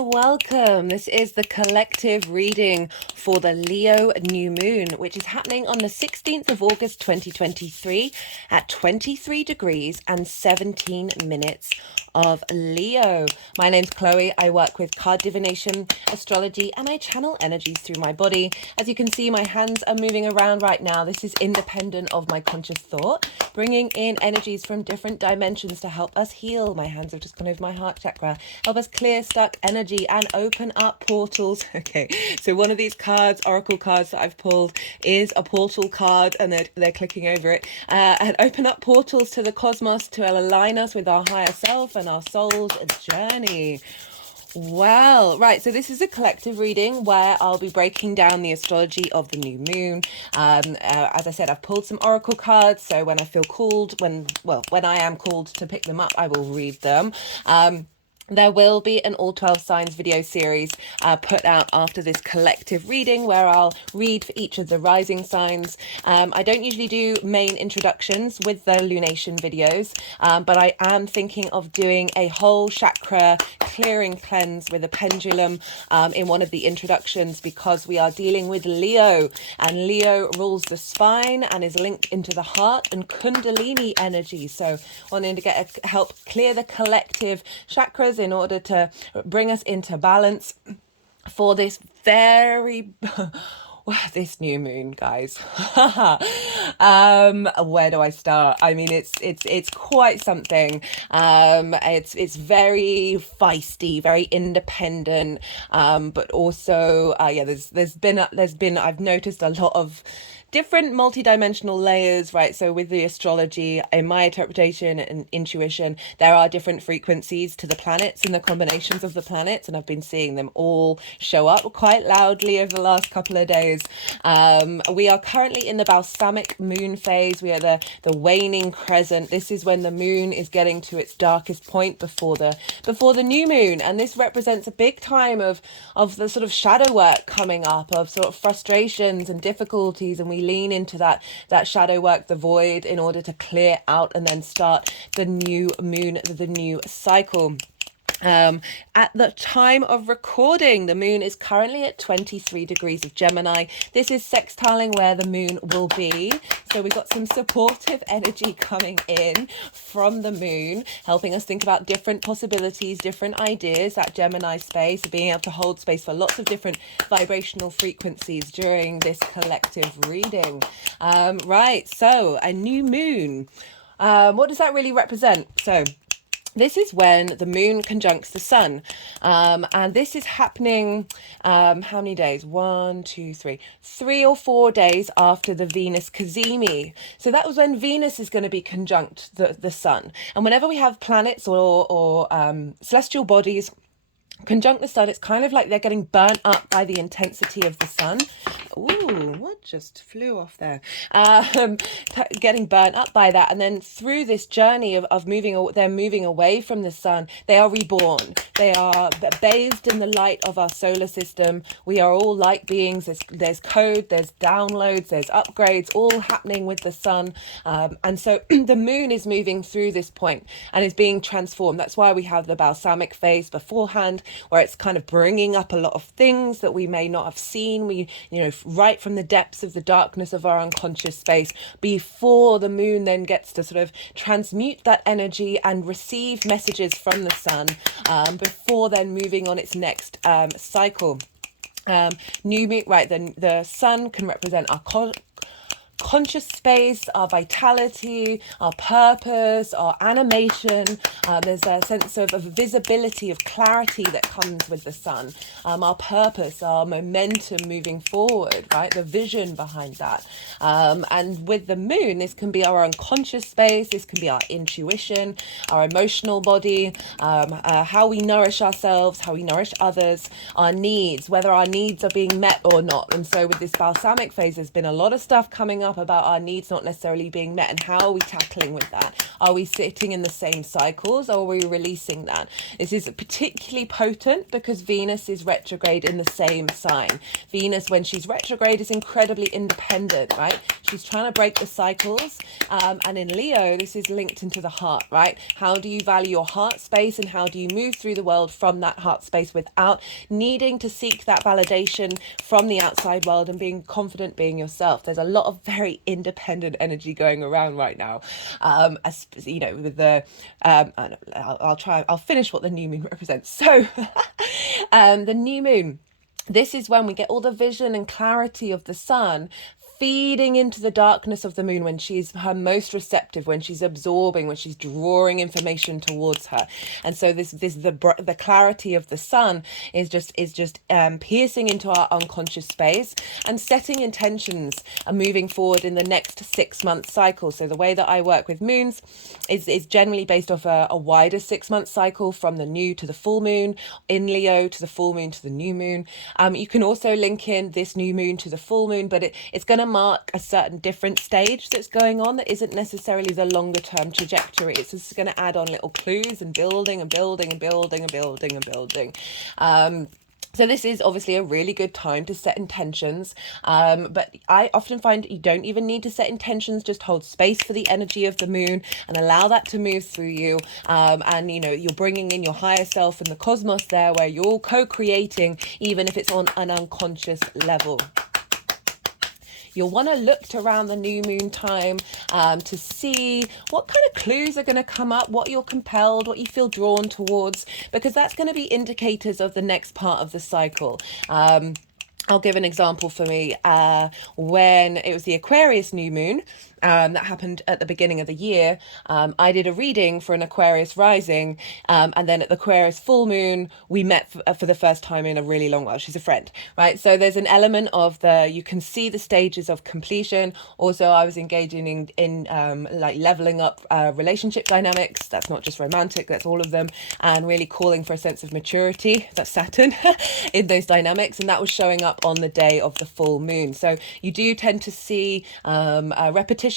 and welcome. This is the collective reading for the Leo new moon, which is happening on the 16th of August 2023 at 23 degrees and 17 minutes of Leo. My name's Chloe. I work with card divination, astrology, and I channel energies through my body. As you can see, my hands are moving around right now. This is independent of my conscious thought, bringing in energies from different dimensions to help us heal. My hands have just gone over my heart chakra, help us clear stuck energy and open up portals. Okay, so one of these cards, oracle cards that I've pulled, is a portal card, and they're clicking over it, and open up portals to the cosmos to align us with our higher self and our soul's journey. Well, right, so this is a collective reading where I'll be breaking down the astrology of the new moon. As I said, I've pulled some oracle cards, so when I feel called, when I am called to pick them up, I will read them. There will be an all 12 signs video series put out after this collective reading where I'll read for each of the rising signs. I don't usually do main introductions with the lunation videos, but I am thinking of doing a whole chakra clearing cleanse with a pendulum in one of the introductions, because we are dealing with Leo, and Leo rules the spine and is linked into the heart and Kundalini energy. So wanting to help clear the collective chakras in order to bring us into balance for this very this new moon, guys. Where do I start? I mean, it's quite something. It's very feisty, very independent, but also there's been I've noticed a lot of different multi-dimensional layers, right? So with the astrology, in my interpretation and intuition, there are different frequencies to the planets and the combinations of the planets, and I've been seeing them all show up quite loudly over the last couple of days. We are currently in the balsamic moon phase. We are the waning crescent. This is when the moon is getting to its darkest point before the new moon, and this represents a big time of the sort of shadow work coming up, of sort of frustrations and difficulties, and we lean into that shadow work, the void, in order to clear out and then start the new moon, the new cycle. At the time of recording, the moon is currently at 23 degrees of Gemini. This is sextiling where the moon will be. So we've got some supportive energy coming in from the moon, helping us think about different possibilities, different ideas, that Gemini space, being able to hold space for lots of different vibrational frequencies during this collective reading. Right, so a new moon. What does that really represent? So this is when the moon conjuncts the sun, and this is happening how many days? 3 or 4 days after the Venus Cazimi. So that was when Venus is going to be conjunct the sun. And whenever we have planets or celestial bodies conjunct the sun, it's kind of like they're getting burnt up by the intensity of the sun. Ooh, what just flew off there? Getting burnt up by that, and then through this journey of moving away from the sun, they are reborn. They are bathed in the light of our solar system. We are all light beings. There's code, there's downloads, there's upgrades, all happening with the sun. And so the moon is moving through this point and is being transformed. That's why we have the balsamic phase beforehand, where it's kind of bringing up a lot of things that we may not have seen. Right from the depths of the darkness of our unconscious space, before the moon then gets to sort of transmute that energy and receive messages from the sun, before then moving on its next cycle. New moon, right? The sun can represent our conscious space, our vitality, our purpose, our animation. There's a sense of visibility, of clarity that comes with the sun. Our purpose, our momentum moving forward, right? The vision behind that. And with the moon, this can be our unconscious space. This can be our intuition, our emotional body, how we nourish ourselves, how we nourish others, our needs, whether our needs are being met or not. And so with this balsamic phase, there's been a lot of stuff coming up about our needs not necessarily being met, and how are we tackling with that? Are we sitting in the same cycles, or are we releasing that? This is particularly potent because Venus is retrograde in the same sign. Venus, when she's retrograde, is incredibly independent, right? She's trying to break the cycles. And in Leo, this is linked into the heart, right? How do you value your heart space, and how do you move through the world from that heart space without needing to seek that validation from the outside world, and being confident being yourself? There's a lot of very independent energy going around right now. As you know, with the I'll finish what the new moon represents. So the new moon, this is when we get all the vision and clarity of the sun feeding into the darkness of the moon, when she's her most receptive, when she's absorbing, when she's drawing information towards her. And so the clarity of the sun is just piercing into our unconscious space and setting intentions and moving forward in the next 6-month cycle. So the way that I work with moons is generally based off a wider 6-month cycle, from the new to the full moon in Leo, to the full moon to the new moon. You can also link in this new moon to the full moon, but it's going to mark a certain different stage that's going on that isn't necessarily the longer term trajectory. It's just going to add on little clues and building and building and building and building and building. So this is obviously a really good time to set intentions, but I often find you don't even need to set intentions. Just hold space for the energy of the moon and allow that to move through you. And you know, you're bringing in your higher self and the cosmos there, where you're co-creating, even if it's on an unconscious level. You'll want to look to around the new moon time to see what kind of clues are going to come up, what you're compelled, what you feel drawn towards, because that's going to be indicators of the next part of the cycle. I'll give an example for me. When it was the Aquarius new moon, that happened at the beginning of the year, I did a reading for an Aquarius rising, and then at the Aquarius full moon we met for the first time in a really long while. She's a friend, right? So there's an element of you can see the stages of completion. Also, I was engaging in like leveling up relationship dynamics. That's not just romantic, that's all of them, and really calling for a sense of maturity. That's Saturn in those dynamics, and that was showing up on the day of the full moon. So you do tend to see repetition,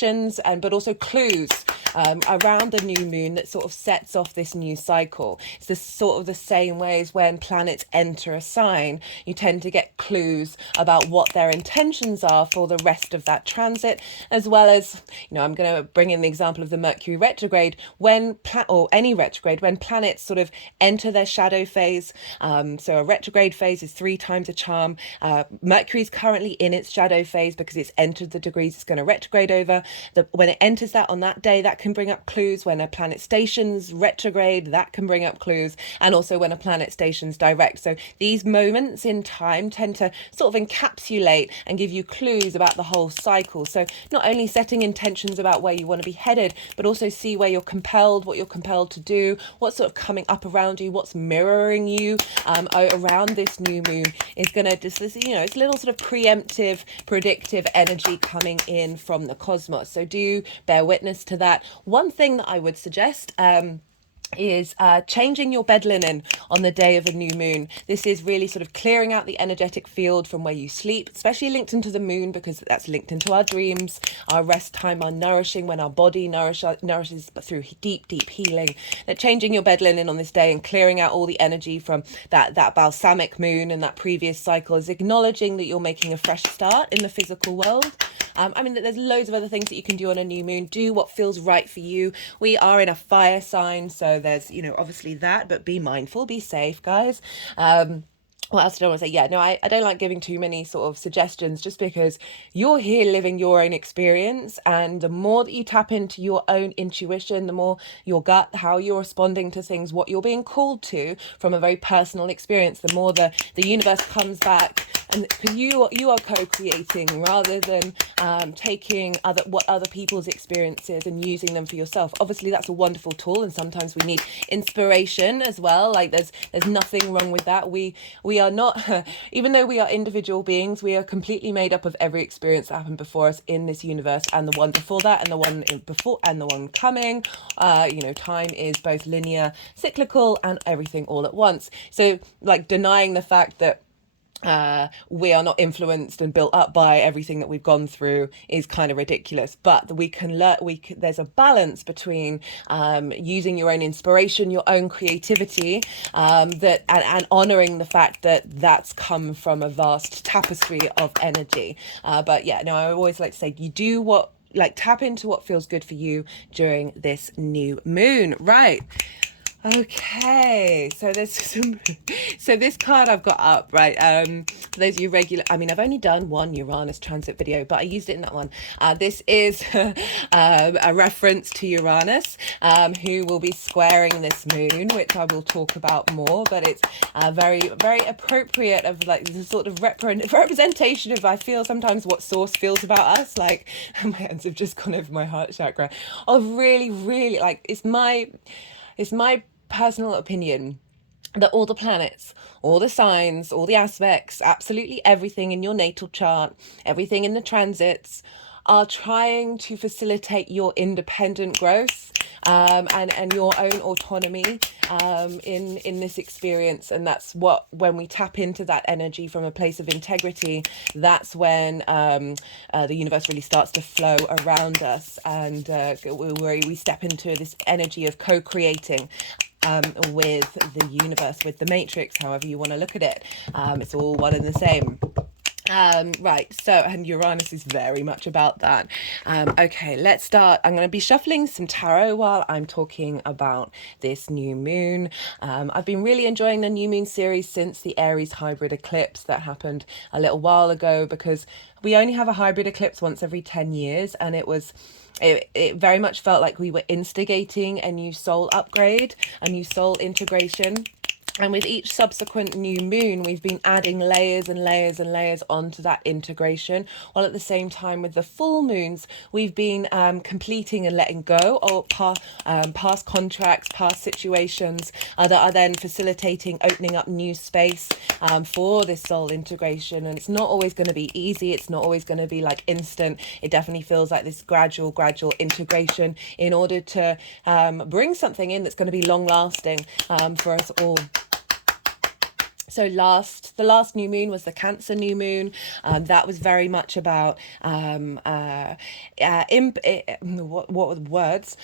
but also clues around the new moon that sort of sets off this new cycle. It's the sort of the same way as when planets enter a sign, you tend to get clues about what their intentions are for the rest of that transit, as well as, you know, I'm going to bring in the example of the Mercury retrograde, or any retrograde, when planets sort of enter their shadow phase. So a retrograde phase is 3 times a charm. Mercury is currently in its shadow phase because it's entered the degrees it's going to retrograde over. When it enters that on that day, that can bring up clues. When a planet stations retrograde, that can bring up clues. And also when a planet stations direct. So these moments in time tend to sort of encapsulate and give you clues about the whole cycle. So not only setting intentions about where you want to be headed, but also see where you're compelled, what you're compelled to do, what's sort of coming up around you, what's mirroring you around this new moon is going to just, you know, it's a little sort of preemptive, predictive energy coming in from the cosmos. So do bear witness to that. One thing that I would suggest is changing your bed linen on the day of a new moon. This is really sort of clearing out the energetic field from where you sleep, especially linked into the moon, because that's linked into our dreams, our rest time, our nourishing, when our body nourishes through deep healing. That changing your bed linen on this day and clearing out all the energy from that balsamic moon and that previous cycle is acknowledging that you're making a fresh start in the physical world. I mean, there's loads of other things that you can do on a new moon. Do what feels right for you. We are in a fire sign, so there's, you know, obviously that, but be mindful, be safe, guys. What else do I want to say? Yeah, no, I don't like giving too many sort of suggestions, just because you're here living your own experience, and the more that you tap into your own intuition, the more your gut, how you're responding to things, what you're being called to from a very personal experience, the more the universe comes back, and because you are co-creating rather than taking what other people's experiences and using them for yourself. Obviously that's a wonderful tool, and sometimes we need inspiration as well. Like there's nothing wrong with that. We are not, even though we are individual beings, we are completely made up of every experience that happened before us in this universe, and the one before that, and the one before, and the one coming. You know, time is both linear, cyclical, and everything all at once. So like denying the fact that we are not influenced and built up by everything that we've gone through is kind of ridiculous. But we can learn. There's a balance between using your own inspiration, your own creativity, and honoring the fact that that's come from a vast tapestry of energy. But yeah, no, I always like to say you do what. Like, tap into what feels good for you during this new moon, right? Okay, so there's some, so this card I've got up, right? For those of you regular, I mean, I've only done one Uranus transit video, but I used it in that one. This is a reference to Uranus, who will be squaring this moon, which I will talk about more, but it's very, very appropriate of like the sort of representation of, I feel sometimes what source feels about us. Like, my hands have just gone over my heart chakra, of really, really like, it's my personal opinion that all the planets, all the signs, all the aspects, absolutely everything in your natal chart, everything in the transits are trying to facilitate your independent growth, and your own autonomy in this experience. And that's what, when we tap into that energy from a place of integrity, that's when the universe really starts to flow around us, and we step into this energy of co-creating with the universe, with the matrix, however you want to look at it. It's all one and the same. Right, so, and Uranus is very much about that. Okay, let's start. I'm going to be shuffling some tarot while I'm talking about this new moon. I've been really enjoying the new moon series since the Aries hybrid eclipse that happened a little while ago, because we only have a hybrid eclipse once every 10 years, and it very much felt like we were instigating a new soul upgrade, a new soul integration. And with each subsequent new moon, we've been adding layers and layers and layers onto that integration, while at the same time with the full moons, we've been completing and letting go of past contracts, past situations that are then facilitating opening up new space for this soul integration. And it's not always going to be easy. It's not always going to be like instant. It definitely feels like this gradual integration in order to bring something in that's going to be long lasting for us all. So the last new moon was the Cancer new moon. That was very much about what were the words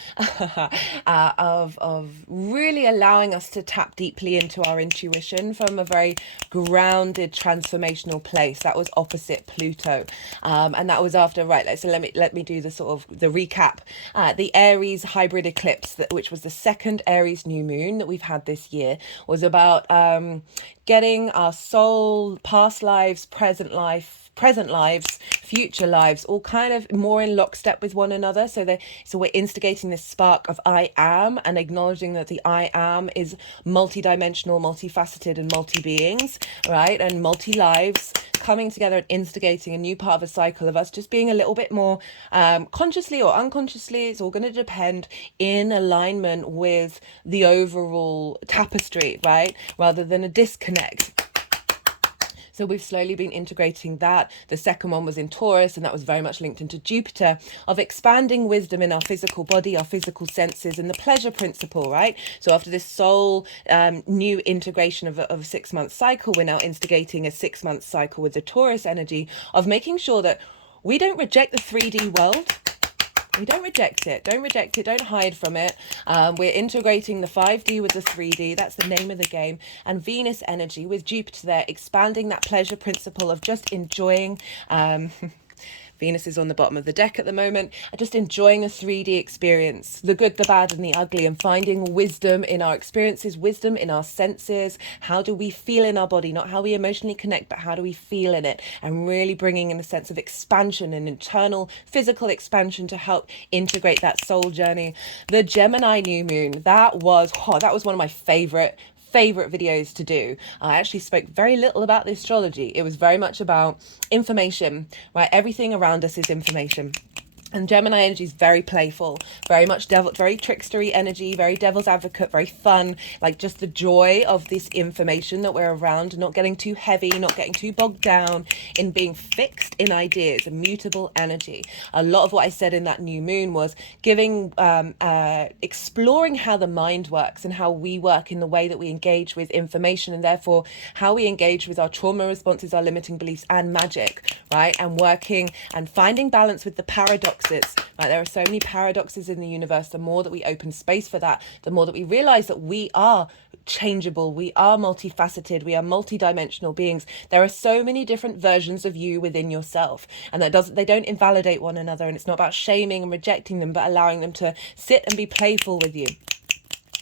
of really allowing us to tap deeply into our intuition from a very grounded transformational place. That was opposite Pluto, and that was after, right, so let me do the sort of the recap. The Aries hybrid eclipse, which was the second Aries new moon that we've had this year, was about getting our soul, past lives, present lives, future lives, all kind of more in lockstep with one another. So we're instigating this spark of I am, and acknowledging that the I am is multidimensional, multifaceted, and multi-beings, right? And multi-lives coming together and instigating a new part of a cycle of us just being a little bit more consciously or unconsciously, it's all going to depend, in alignment with the overall tapestry, right? Rather than a disconnect. So we've slowly been integrating that. The second one was in Taurus, and that was very much linked into Jupiter, of expanding wisdom in our physical body, our physical senses, and the pleasure principle, right? So after this soul new integration of a 6-month cycle, we're now instigating a 6-month cycle with the Taurus energy of making sure that we don't reject the 3D world. We don't reject it. Don't reject it. Don't hide from it. We're integrating the 5D with the 3D. That's the name of the game. And Venus energy with Jupiter there, expanding that pleasure principle of just enjoying. Venus is on the bottom of the deck at the moment. Just enjoying a 3D experience, the good, the bad, and the ugly, and finding wisdom in our experiences, wisdom in our senses. How do we feel in our body? Not how we emotionally connect, but how do we feel in it? And really bringing in a sense of expansion and internal physical expansion to help integrate that soul journey. The Gemini new moon, that was one of my favorite videos to do. I actually spoke very little about the astrology. It was very much about information, right? Everything around us is information. And Gemini energy is very playful, very much devil, very trickstery energy, very devil's advocate, very fun. Like just the joy of this information that we're around, not getting too heavy, not getting too bogged down in being fixed in ideas, immutable energy. A lot of what I said in that new moon was giving, exploring how the mind works and how we work in the way that we engage with information, and therefore how we engage with our trauma responses, our limiting beliefs, and magic, right? And working and finding balance with the paradoxes. Right, there are so many paradoxes in the universe. The more that we open space for that, the more that we realize that we are changeable, we are multifaceted, we are multidimensional beings. There are so many different versions of you within yourself, and they don't invalidate one another. And it's not about shaming and rejecting them, but allowing them to sit and be playful with you.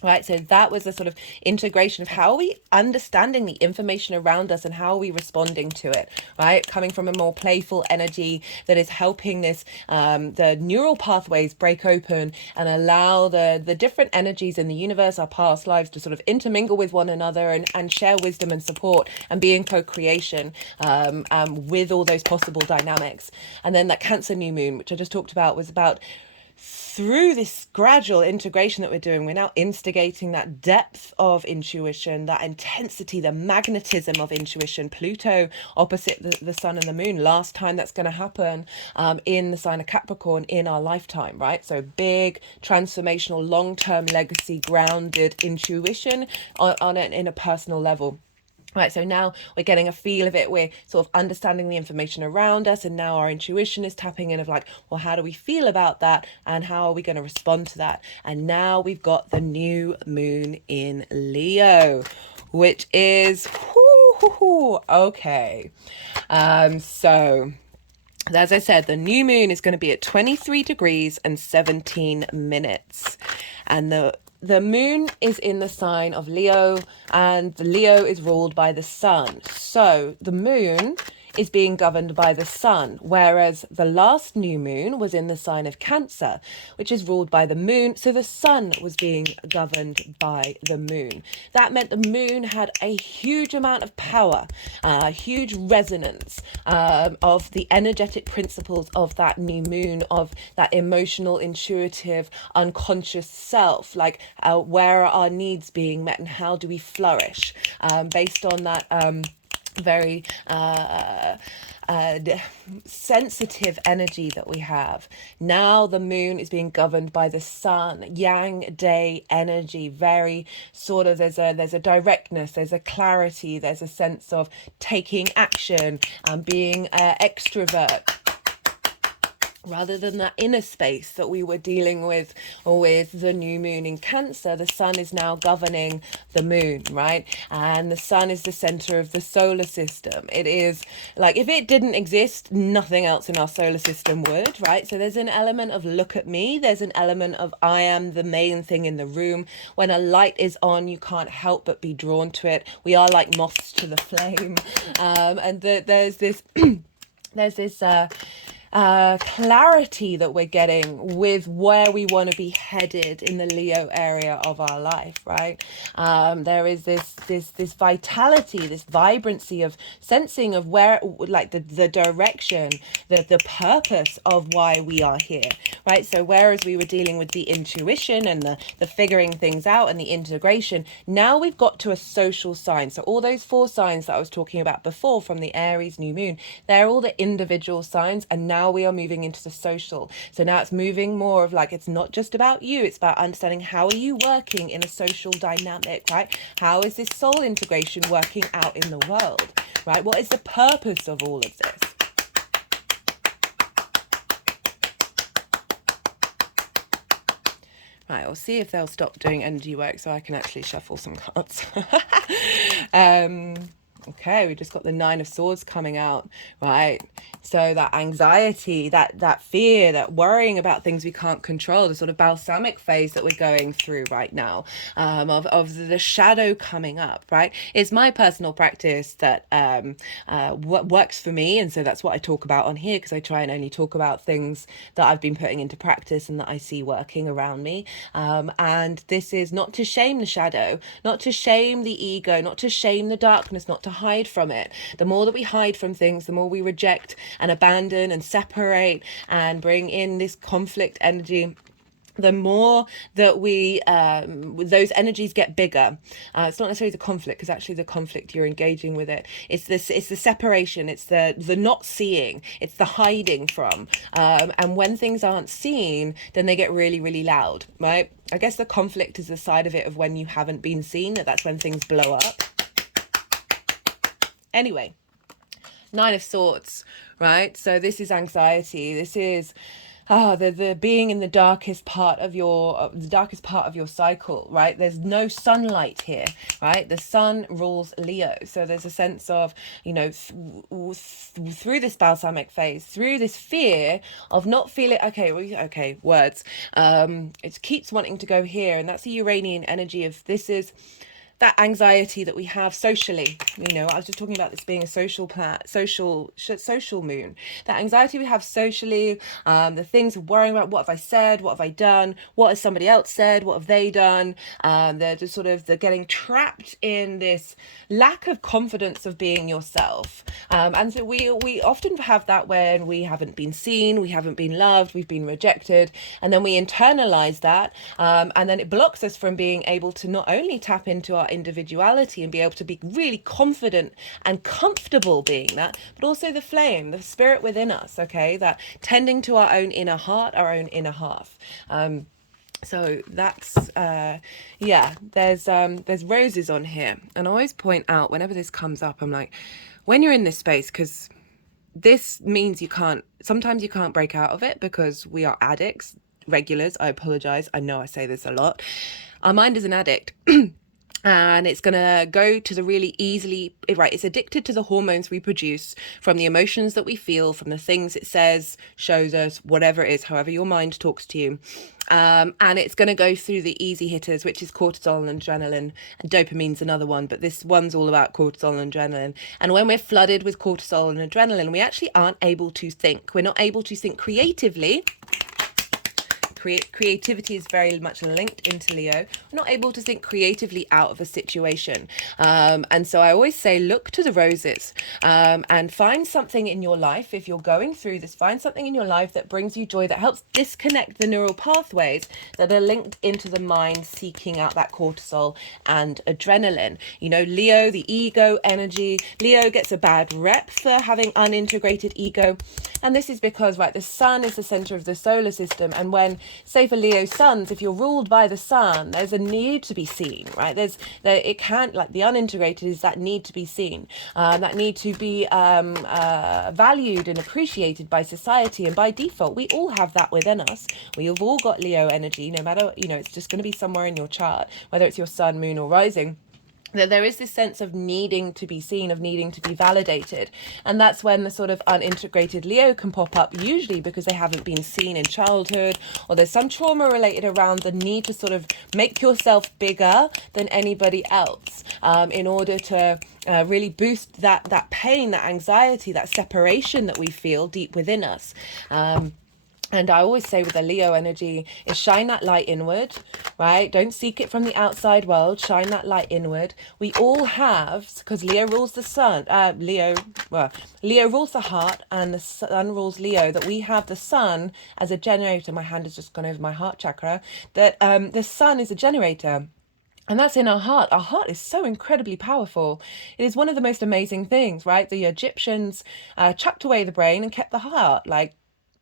Right, so that was a sort of integration of how are we understanding the information around us and how are we responding to it, right? Coming from a more playful energy that is helping this, the neural pathways break open and allow the different energies in the universe, our past lives, to sort of intermingle with one another and share wisdom and support and be in co-creation with all those possible dynamics. And then that Cancer new moon, which I just talked about, was about through this gradual integration that we're doing, we're now instigating that depth of intuition, that intensity, the magnetism of intuition. Pluto opposite the sun and the moon. Last time that's going to happen in the sign of Capricorn in our lifetime, right? So big, transformational, long-term legacy, grounded intuition in a personal level. Right, so now we're getting a feel of it. We're sort of understanding the information around us, and now our intuition is tapping in of like, well, how do we feel about that, and how are we going to respond to that? And now we've got the new moon in Leo, which is okay. So as I said, the new moon is going to be at 23 degrees and 17 minutes, and the moon is in the sign of Leo, and the Leo is ruled by the sun. So the moon is being governed by the sun, whereas the last new moon was in the sign of Cancer, which is ruled by the moon. So the sun was being governed by the moon. That meant the moon had a huge amount of power, huge resonance of the energetic principles of that new moon, of that emotional, intuitive, unconscious self, like where are our needs being met and how do we flourish, based on that very sensitive energy that we have. Now the moon is being governed by the sun, yang day energy, very sort of, there's a directness, there's a clarity, there's a sense of taking action, being extrovert, rather than that inner space that we were dealing with the new moon in Cancer. The sun is now governing the moon, right? And the sun is the center of the solar system. It is like, if it didn't exist, nothing else in our solar system would, right? So there's an element of look at me. There's an element of I am the main thing in the room. When a light is on, you can't help but be drawn to it. We are like moths to the flame. And there's this there's this clarity that we're getting with where we want to be headed in the Leo area of our life, right? There is this vitality, this vibrancy of sensing of where, like the direction, the purpose of why we are here, right? So whereas we were dealing with the intuition and the figuring things out and the integration, now we've got to a social sign. So all those 4 signs that I was talking about before from the Aries new moon, they're all the individual signs, and now we are moving into the social. So now it's moving more of like, it's not just about you, it's about understanding how are you working in a social dynamic, right? How is this soul integration working out in the world, right? What is the purpose of all of this? Right, I'll see if they'll stop doing energy work so I can actually shuffle some cards. Okay, we just got the 9 of Swords coming out, right? So that anxiety, that fear, that worrying about things we can't control, the sort of balsamic phase that we're going through right now, of the shadow coming up, right? It's my personal practice that what works for me, and so that's what I talk about on here, because I try and only talk about things that I've been putting into practice and that I see working around me. And this is not to shame the shadow, not to shame the ego, not to shame the darkness, not to hide from it. The more that we hide from things, the more we reject and abandon and separate and bring in this conflict energy, the more that we those energies get bigger. It's not necessarily the conflict, because actually the conflict, you're engaging with it. It's the separation, it's the not seeing, it's the hiding from, and when things aren't seen, then they get really, really loud, right? I guess the conflict is the side of it of when you haven't been seen, that's when things blow up. Anyway, Nine of Swords, right? So this is anxiety. This is the being in the darkest part of your cycle, right? There's no sunlight here, right? The sun rules Leo, so there's a sense of, you know, through this balsamic phase, through this fear of not feeling okay, words, it keeps wanting to go here, and that's the Uranian energy of this is that anxiety that we have socially. You know, I was just talking about this being a social moon. That anxiety we have socially, the things of worrying about, what have I said, what have I done, what has somebody else said, what have they done. They're just sort of, they're getting trapped in this lack of confidence of being yourself. And so we often have that when we haven't been seen, we haven't been loved, we've been rejected, and then we internalize that, and then it blocks us from being able to not only tap into our individuality and be able to be really confident and comfortable being that, but also the flame, the spirit within us, okay, that tending to our own inner heart, our own inner half. So that's there's roses on here, and I always point out whenever this comes up, I'm like, when you're in this space, because this means sometimes you can't break out of it, because we are addicts, regulars. I apologize, I know I say this a lot. Our mind is an addict. And it's going to go to the really easily, right, it's addicted to the hormones we produce from the emotions that we feel, from the things it says, shows us, whatever it is, however your mind talks to you. And it's going to go through the easy hitters, which is cortisol and adrenaline, and dopamine's another one, but this one's all about cortisol and adrenaline. And when we're flooded with cortisol and adrenaline, we actually aren't able to think. We're not able to think creatively. Creativity is very much linked into Leo. We're not able to think creatively out of a situation. And so I always say, look to the roses, and find something in your life. If you're going through this, find something in your life that brings you joy, that helps disconnect the neural pathways that are linked into the mind, seeking out that cortisol and adrenaline. You know, Leo, the ego energy. Leo gets a bad rep for having unintegrated ego. And this is because, right, the sun is the center of the solar system. And when, say for Leo suns, if you're ruled by the sun, there's a need to be seen, right? It can't, like the unintegrated is that need to be seen, that need to be valued and appreciated by society. And by default, we all have that within us. We've all got Leo energy, no matter, you know, it's just going to be somewhere in your chart, whether it's your sun, moon or rising. That there is this sense of needing to be seen, of needing to be validated. And that's when the sort of unintegrated Leo can pop up, usually because they haven't been seen in childhood, or there's some trauma related around the need to sort of make yourself bigger than anybody else, in order to really boost that pain, that anxiety, that separation that we feel deep within us. And I always say with the Leo energy is shine that light inward, right? Don't seek it from the outside world. Shine that light inward. We all have, because Leo rules the sun, Leo rules the heart and the sun rules Leo, that we have the sun as a generator. My hand has just gone over my heart chakra. That the sun is a generator. And that's in our heart. Our heart is so incredibly powerful. It is one of the most amazing things, right? The Egyptians chucked away the brain and kept the heart. Like,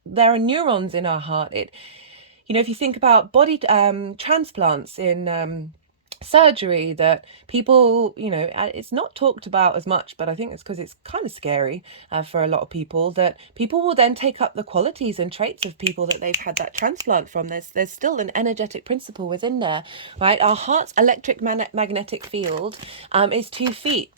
there are neurons in our heart. If you think about body transplants in surgery, that people, it's not talked about as much, but I think it's because it's kind of scary for a lot of people, that people will then take up the qualities and traits of people that they've had that transplant from. There's still an energetic principle within there, right? Our heart's electric magnetic field is 2 feet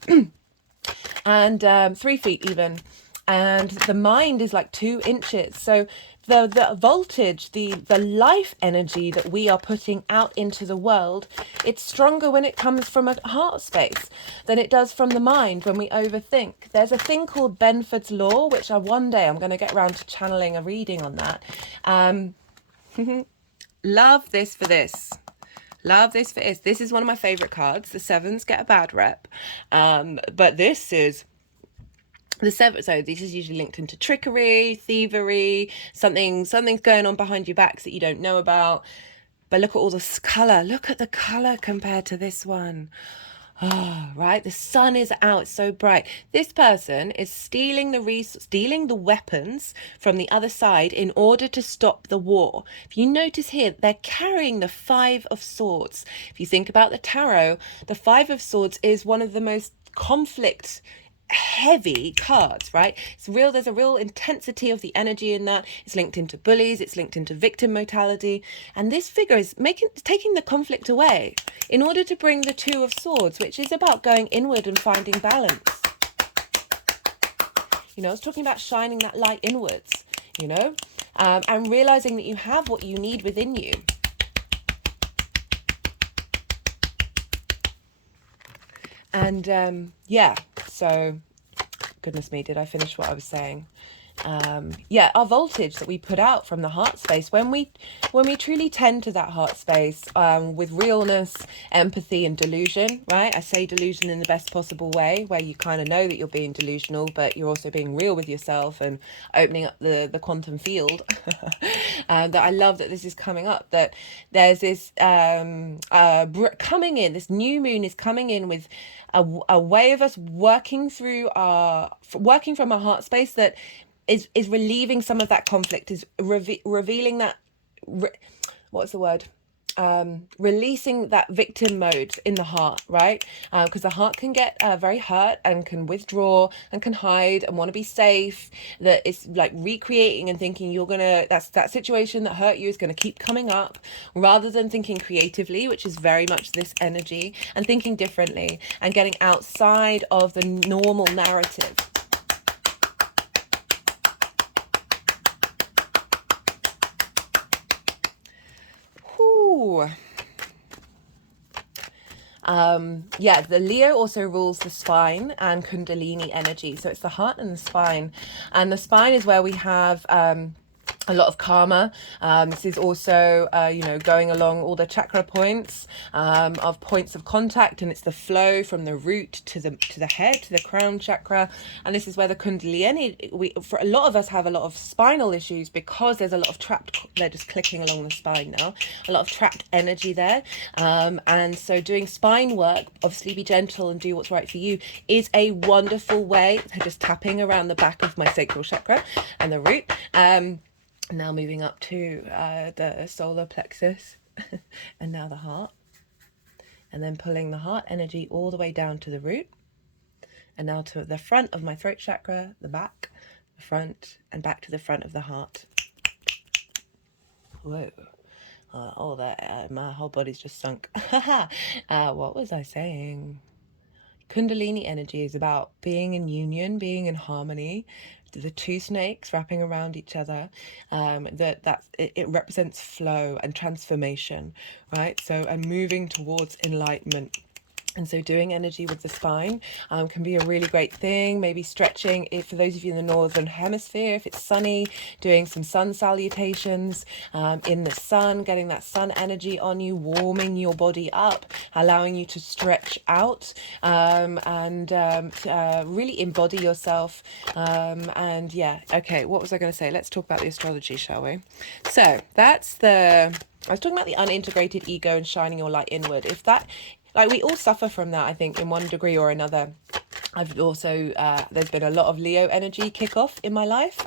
and 3 feet even. And the mind is like 2 inches. So the voltage, the life energy that we are putting out into the world, it's stronger when it comes from a heart space than it does from the mind when we overthink. There's a thing called Benford's Law, which one day I'm going to get around to channeling a reading on that. Love this for this. Love this for Is. This is one of my favorite cards. The sevens get a bad rep. But this is the seven. So this is usually linked into trickery, thievery, something's going on behind your backs that you don't know about. But look at all this color. Look at the color compared to this one. Oh, right. The sun is out. It's so bright. This person is stealing the weapons from the other side in order to stop the war. If you notice here, they're carrying the Five of Swords. If you think about the tarot, the Five of Swords is one of the most conflict heavy cards, right? There's a real intensity of the energy in that. It's linked into bullies, it's linked into victim mortality, and this figure is taking the conflict away in order to bring the Two of Swords, which is about going inward and finding balance. You know, it's talking about shining that light inwards, you know, and realizing that you have what you need within you. And yeah, so goodness me, did I finish what I was saying? Yeah, our voltage that we put out from the heart space, when we truly tend to that heart space, with realness, empathy, and delusion, right? I say delusion in the best possible way, where you kind of know that you're being delusional, but you're also being real with yourself and opening up the quantum field. That I love that this is coming up, that there's this coming in, this new moon is coming in with a way of us working from our heart space that is relieving some of that conflict, is revealing that, what's the word? Releasing that victim mode in the heart, right? Because the heart can get very hurt and can withdraw and can hide and want to be safe. That it's like recreating and thinking that situation that hurt you is gonna keep coming up, rather than thinking creatively, which is very much this energy, and thinking differently and getting outside of the normal narrative. Yeah, the Leo also rules the spine and Kundalini energy. So it's the heart and the spine. And the spine is where we have a lot of karma. This is also, you know, going along all the chakra points, of points of contact, and it's the flow from the root to the head, to the crown chakra. And this is where the Kundalini, for a lot of us have a lot of spinal issues because there's a lot of trapped, they're just clicking along the spine now, a lot of trapped energy there. And so doing spine work, obviously be gentle and do what's right for you, is a wonderful way. So just tapping around the back of my sacral chakra and the root. Now moving up to the solar plexus and now the heart, and then pulling the heart energy all the way down to the root, and now to the front of my throat chakra, the back, the front, and back to the front of the heart. Whoa. All that, my whole body's just sunk. What was I saying? Kundalini energy is about being in union, being in harmony. The two snakes wrapping around each other, it represents flow and transformation, right? So, and moving towards enlightenment. And so doing energy with the spine can be a really great thing. Maybe stretching, if for those of you in the northern hemisphere, if it's sunny, doing some sun salutations in the sun, getting that sun energy on you, warming your body up, allowing you to stretch out, and really embody yourself. And yeah, okay, what was I going to say? Let's talk about the astrology, shall we? So I was talking about the unintegrated ego and shining your light inward. If that, like, we all suffer from that, I think, in one degree or another. I've also, there's been a lot of Leo energy kick off in my life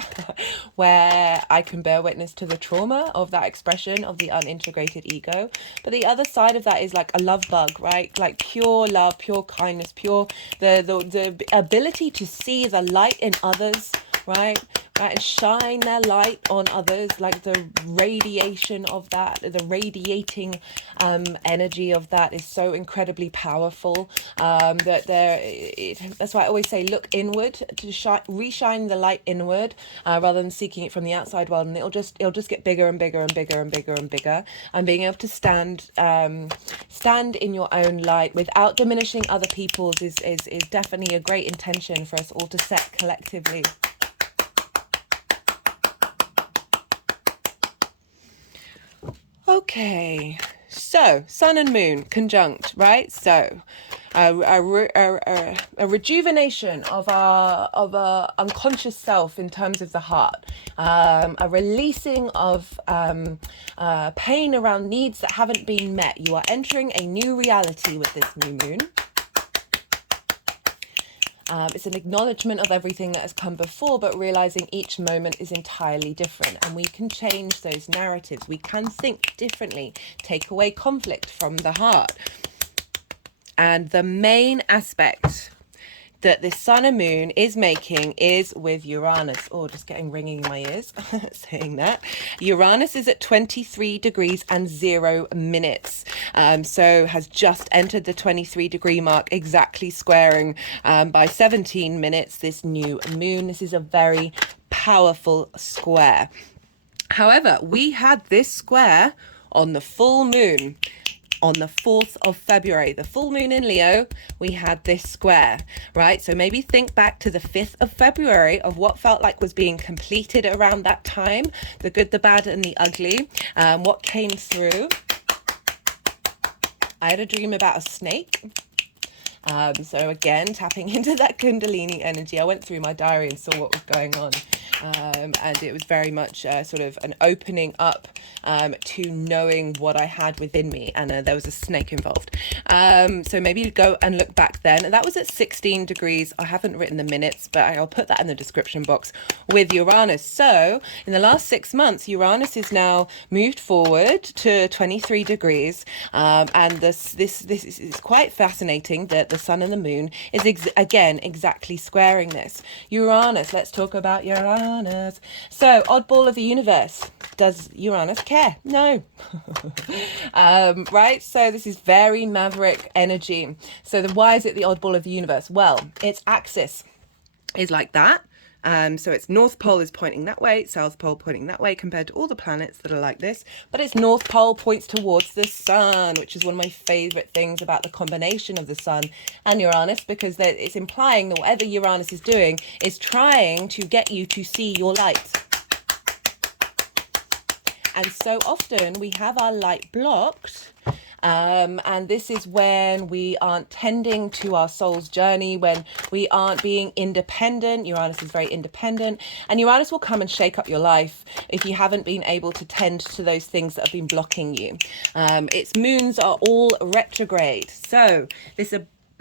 where I can bear witness to the trauma of that expression of the unintegrated ego. But the other side of that is like a love bug, right? Like pure love, pure kindness, pure, the ability to see the light in others, right? And shine their light on others, like the radiation of that, the radiating energy of that is so incredibly powerful. That's why I always say look inward to re-shine the light inward, rather than seeking it from the outside world, and it'll just get bigger and bigger and bigger and bigger and bigger. And being able to stand in your own light without diminishing other people's is definitely a great intention for us all to set collectively. Okay, So sun and moon conjunct, right? So a rejuvenation of our unconscious self in terms of the heart, a releasing of pain around needs that haven't been met. You are entering a new reality with this new moon. It's an acknowledgement of everything that has come before, but realizing each moment is entirely different, and we can change those narratives. We can think differently, take away conflict from the heart. And the main aspect that this sun and moon is making is with Uranus. Oh, just getting ringing in my ears saying that. Uranus is at 23 degrees and 0 minutes. So has just entered the 23 degree mark, exactly squaring by 17 minutes this new moon. This is a very powerful square. However, we had this square on the full moon. On the 4th of February, the full moon in Leo, we had this square, right? So maybe think back to the 5th of February of what felt like was being completed around that time, the good, the bad, and the ugly, what came through. I had a dream about a snake. So again, tapping into that Kundalini energy, I went through my diary and saw what was going on. And it was very much sort of an opening up to knowing what I had within me, and there was a snake involved. So maybe go and look back then, and that was at 16 degrees. I haven't written the minutes, but I'll put that in the description box with Uranus. So in the last 6 months, Uranus is now moved forward to 23 degrees, and this is quite fascinating that the sun and the moon is again exactly squaring this. Uranus, let's talk about Uranus. So, oddball of the universe. Does Uranus care? No. Right? So this is very maverick energy. So why is it the oddball of the universe? Well, its axis is like that. So its north pole is pointing that way, south pole pointing that way compared to all the planets that are like this. But its north pole points towards the sun, which is one of my favorite things about the combination of the sun and Uranus, because it's implying that whatever Uranus is doing is trying to get you to see your light. And so often we have our light blocked. And this is when we aren't tending to our soul's journey, when we aren't being independent. Uranus is very independent, and Uranus will come and shake up your life if you haven't been able to tend to those things that have been blocking you. Its moons are all retrograde. So this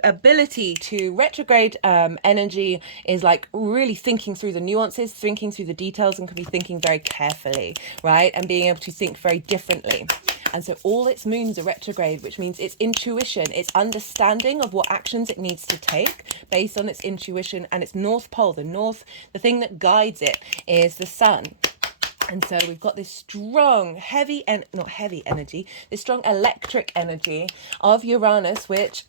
ability to retrograde energy is like really thinking through the nuances, thinking through the details, and can be thinking very carefully, right? And being able to think very differently. And so all its moons are retrograde, which means its intuition, its understanding of what actions it needs to take based on its intuition, and its north pole, the thing that guides it is the sun. And so we've got this strong, this strong electric energy of Uranus, which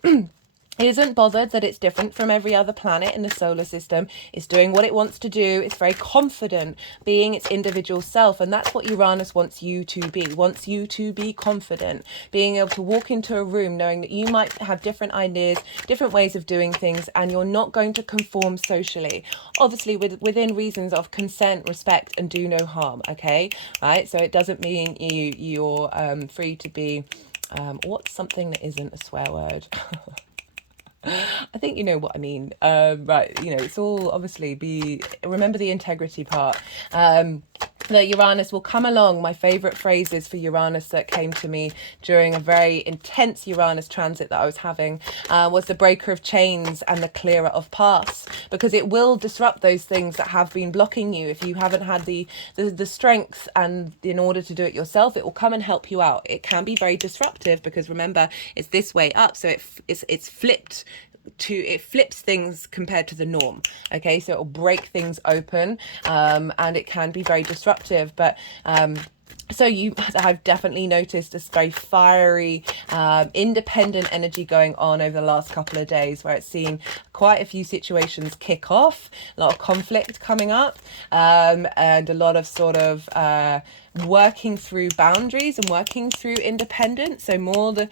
isn't bothered that it's different from every other planet in the solar system. It's doing what it wants to do. It's very confident being its individual self. And that's what Uranus wants you to be confident, being able to walk into a room knowing that you might have different ideas, different ways of doing things, and you're not going to conform socially. Obviously within reasons of consent, respect, and do no harm, okay? Right? So it doesn't mean you're free to be, what's something that isn't a swear word? I think you know what I mean, right? You know, it's all obviously remember the integrity part. The Uranus will come along. My favorite phrases for Uranus that came to me during a very intense Uranus transit that I was having was the breaker of chains and the clearer of paths, because it will disrupt those things that have been blocking you. If you haven't had the strength and in order to do it yourself, it will come and help you out. It can be very disruptive because remember, it's this way up, so it's flipped. It flips things compared to the norm, okay? So it'll break things open, and it can be very disruptive, but so I've definitely noticed this very fiery, independent energy going on over the last couple of days, where it's seen quite a few situations kick off, a lot of conflict coming up, and a lot of sort of working through boundaries and working through independence. So more the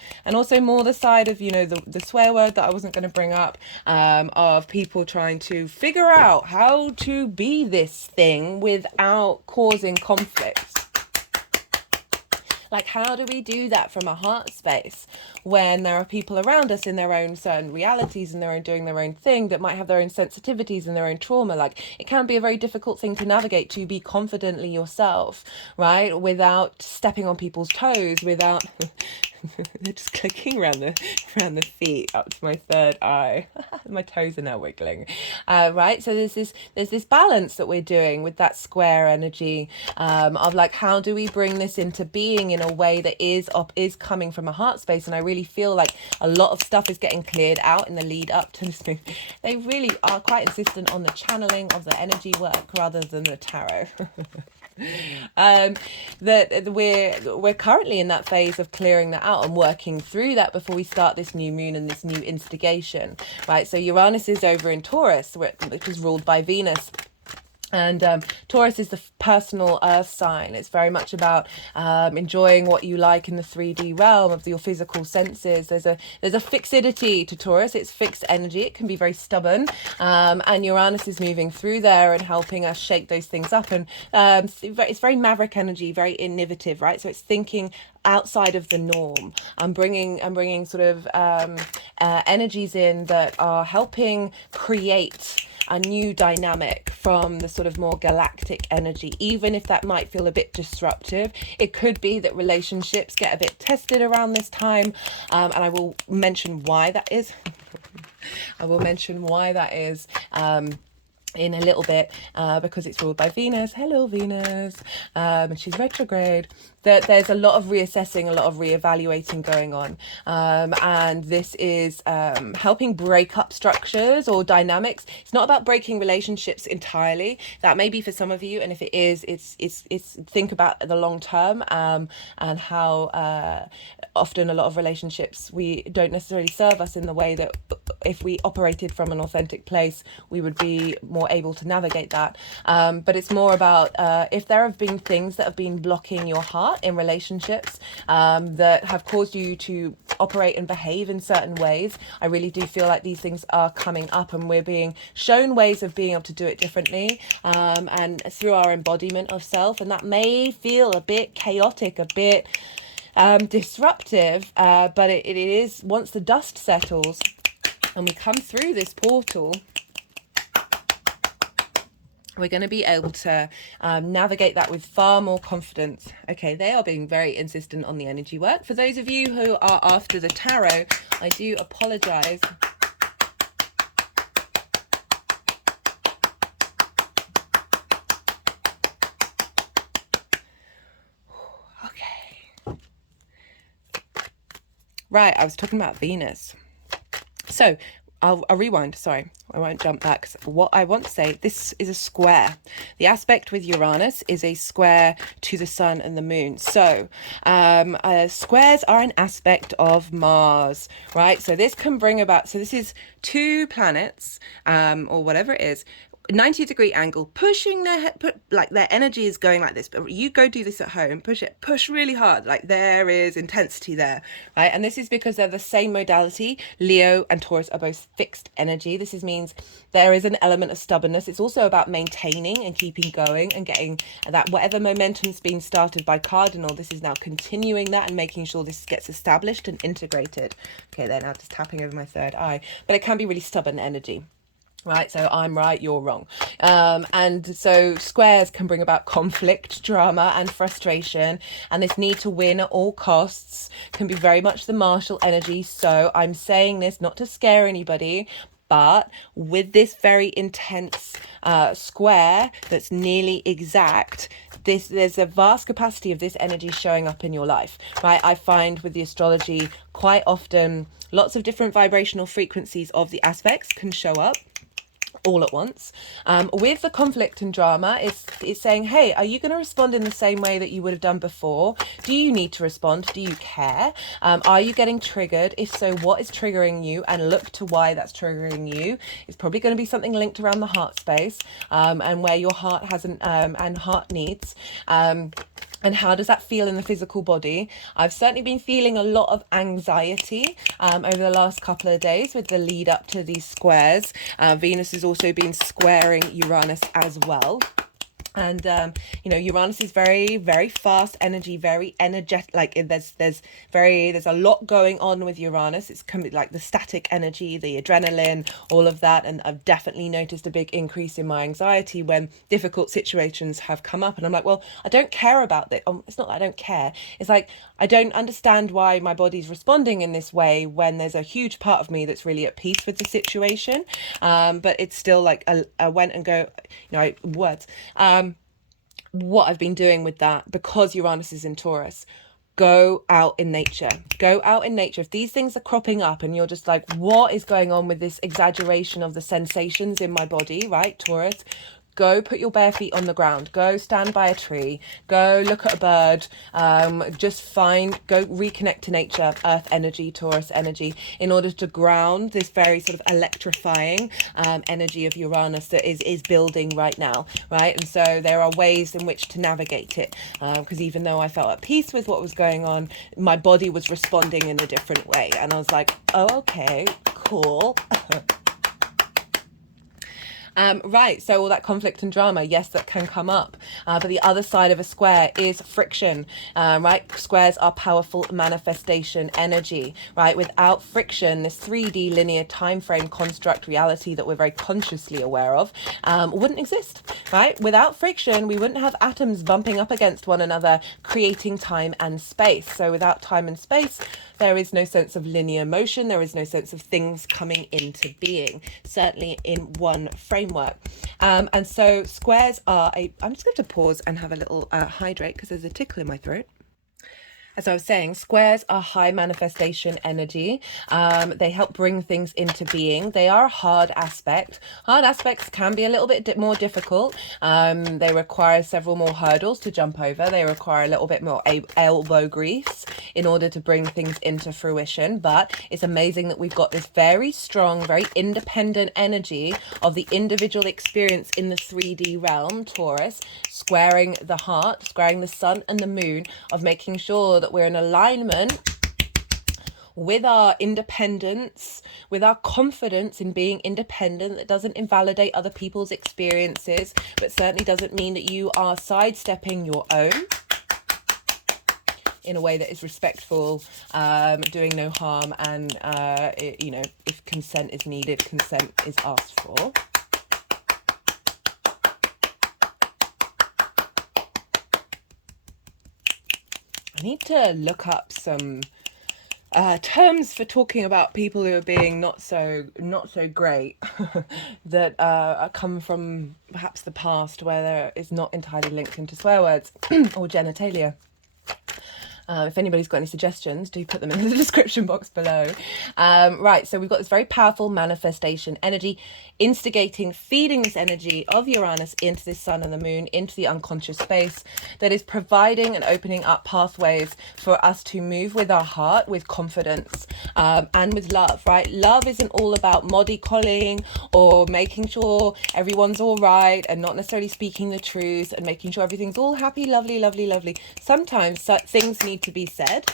side of, you know, the swear word that I wasn't going to bring up, of people trying to figure out how to be this thing without causing conflict. Like, how do we do that from a heart space when there are people around us in their own certain realities and they're doing their own thing that might have their own sensitivities and their own trauma? Like, it can be a very difficult thing to navigate, to be confidently yourself, right? Without stepping on people's toes, without they're just clicking around the feet up to my third eye. My toes are now wiggling, right? So there's this balance that we're doing with that square energy, of like, how do we bring this into being in a way that is coming from a heart space? And I really feel like a lot of stuff is getting cleared out in the lead up to this move. They really are quite insistent on the channeling of the energy work rather than the tarot. That we're currently in that phase of clearing that out and working through that before we start this new moon and this new instigation, right? So Uranus is over in Taurus, which is ruled by Venus. And Taurus is the personal earth sign. It's very much about enjoying what you like in the 3D realm of your physical senses. There's a fixity to Taurus. It's fixed energy. It can be very stubborn. And Uranus is moving through there and helping us shake those things up. And it's very maverick energy, very innovative, right? So it's thinking outside of the norm. I'm bringing sort of energies in that are helping create a new dynamic from the sort of more galactic energy, even if that might feel a bit disruptive. It could be that relationships get a bit tested around this time, and I will mention why that is. In a little bit, because it's ruled by Venus. Hello, Venus. And she's retrograde. That there's a lot of reassessing, a lot of reevaluating going on. And this is helping break up structures or dynamics. It's not about breaking relationships entirely. That may be for some of you. And if it is, it's think about the long term, and how often a lot of relationships, we don't necessarily serve us in the way that if we operated from an authentic place, we would be more able to navigate that. But it's more about if there have been things that have been blocking your heart in relationships, that have caused you to operate and behave in certain ways. I really do feel like these things are coming up and we're being shown ways of being able to do it differently, and through our embodiment of self. And that may feel a bit chaotic, a bit disruptive, but it is, once the dust settles and we come through this portal, we're going to be able to navigate that with far more confidence. Okay, they are being very insistent on the energy work. For those of you who are after the tarot, I do apologize. Okay. Right, I was talking about Venus. So I'll rewind, sorry, I won't jump back. What I want to say, this is a square. The aspect with Uranus is a square to the sun and the moon. So squares are an aspect of Mars, right? So this can bring about, so this is two planets, or whatever it is, 90-degree angle, pushing their head, like their energy is going like this. But you go do this at home, push really hard, like there is intensity there, right? And this is because they're the same modality. Leo and Taurus are both fixed energy. This means there is an element of stubbornness. It's also about maintaining and keeping going and getting that whatever momentum's been started by Cardinal, this is now continuing that and making sure this gets established and integrated. Okay, they're now just tapping over my third eye, but it can be really stubborn energy. Right, so I'm right, you're wrong. And so squares can bring about conflict, drama and frustration, and this need to win at all costs can be very much the martial energy. So I'm saying this not to scare anybody, but with this very intense square that's nearly exact, there's a vast capacity of this energy showing up in your life, right? I find with the astrology quite often lots of different vibrational frequencies of the aspects can show up all at once. With the conflict and drama, it's saying, hey, are you going to respond in the same way that you would have done before? Do you need to respond? Do you care? Are you getting triggered? If so, what is triggering you? And look to why that's triggering you. It's probably going to be something linked around the heart space, and where your heart hasn't, and heart needs. And how does that feel in the physical body? I've certainly been feeling a lot of anxiety over the last couple of days with the lead up to these squares. Venus has also been squaring Uranus as well. And you know, Uranus is very, very fast energy, very energetic. Like there's a lot going on with Uranus. It's like the static energy, the adrenaline, all of that. And I've definitely noticed a big increase in my anxiety when difficult situations have come up. And I'm like, well, I don't care about this. It's not that I don't care. It's like I don't understand why my body's responding in this way when there's a huge part of me that's really at peace with the situation. But it's still like I went and go, you know, words. What I've been doing with that, because Uranus is in Taurus, go out in nature. Go out in nature. If these things are cropping up and you're just like, what is going on with this exaggeration of the sensations in my body, right? Taurus, go put your bare feet on the ground. Go stand by a tree. Go look at a bird. Go reconnect to nature, earth energy, Taurus energy, in order to ground this very sort of electrifying energy of Uranus that is building right now, right? And so there are ways in which to navigate it, because even though I felt at peace with what was going on, my body was responding in a different way. And I was like, oh, okay, cool. Right, so all that conflict and drama, yes, that can come up. But the other side of a square is friction, right? Squares are powerful manifestation energy, right? Without friction, this 3D linear time frame construct reality that we're very consciously aware of wouldn't exist, right? Without friction, we wouldn't have atoms bumping up against one another, creating time and space. So without time and space, there is no sense of linear motion. There is no sense of things coming into being, certainly in one framework. And so squares are I'm just going to pause and have a little hydrate because there's a tickle in my throat. As I was saying, squares are high manifestation energy. They help bring things into being. They are a hard aspect. Hard aspects can be a little bit more difficult. They require several more hurdles to jump over. They require a little bit more elbow grease in order to bring things into fruition. But it's amazing that we've got this very strong, very independent energy of the individual experience in the 3D realm, Taurus, squaring the heart, squaring the sun and the moon, of making sure that we're in alignment with our independence, with our confidence in being independent. That doesn't invalidate other people's experiences, but certainly doesn't mean that you are sidestepping your own in a way that is respectful, doing no harm, and you know, if consent is needed, consent is asked for. I need to look up some terms for talking about people who are being not so great that come from perhaps the past, where there is not entirely linked into swear words or genitalia. If anybody's got any suggestions, do put them in the description box below. Right, so we've got this very powerful manifestation energy, instigating, feeding this energy of Uranus into the sun and the moon, into the unconscious space, that is providing and opening up pathways for us to move with our heart, with confidence, and with love, right? Love isn't all about mollycoddling or making sure everyone's all right and not necessarily speaking the truth and making sure everything's all happy, lovely, lovely, lovely. Sometimes things need to be said,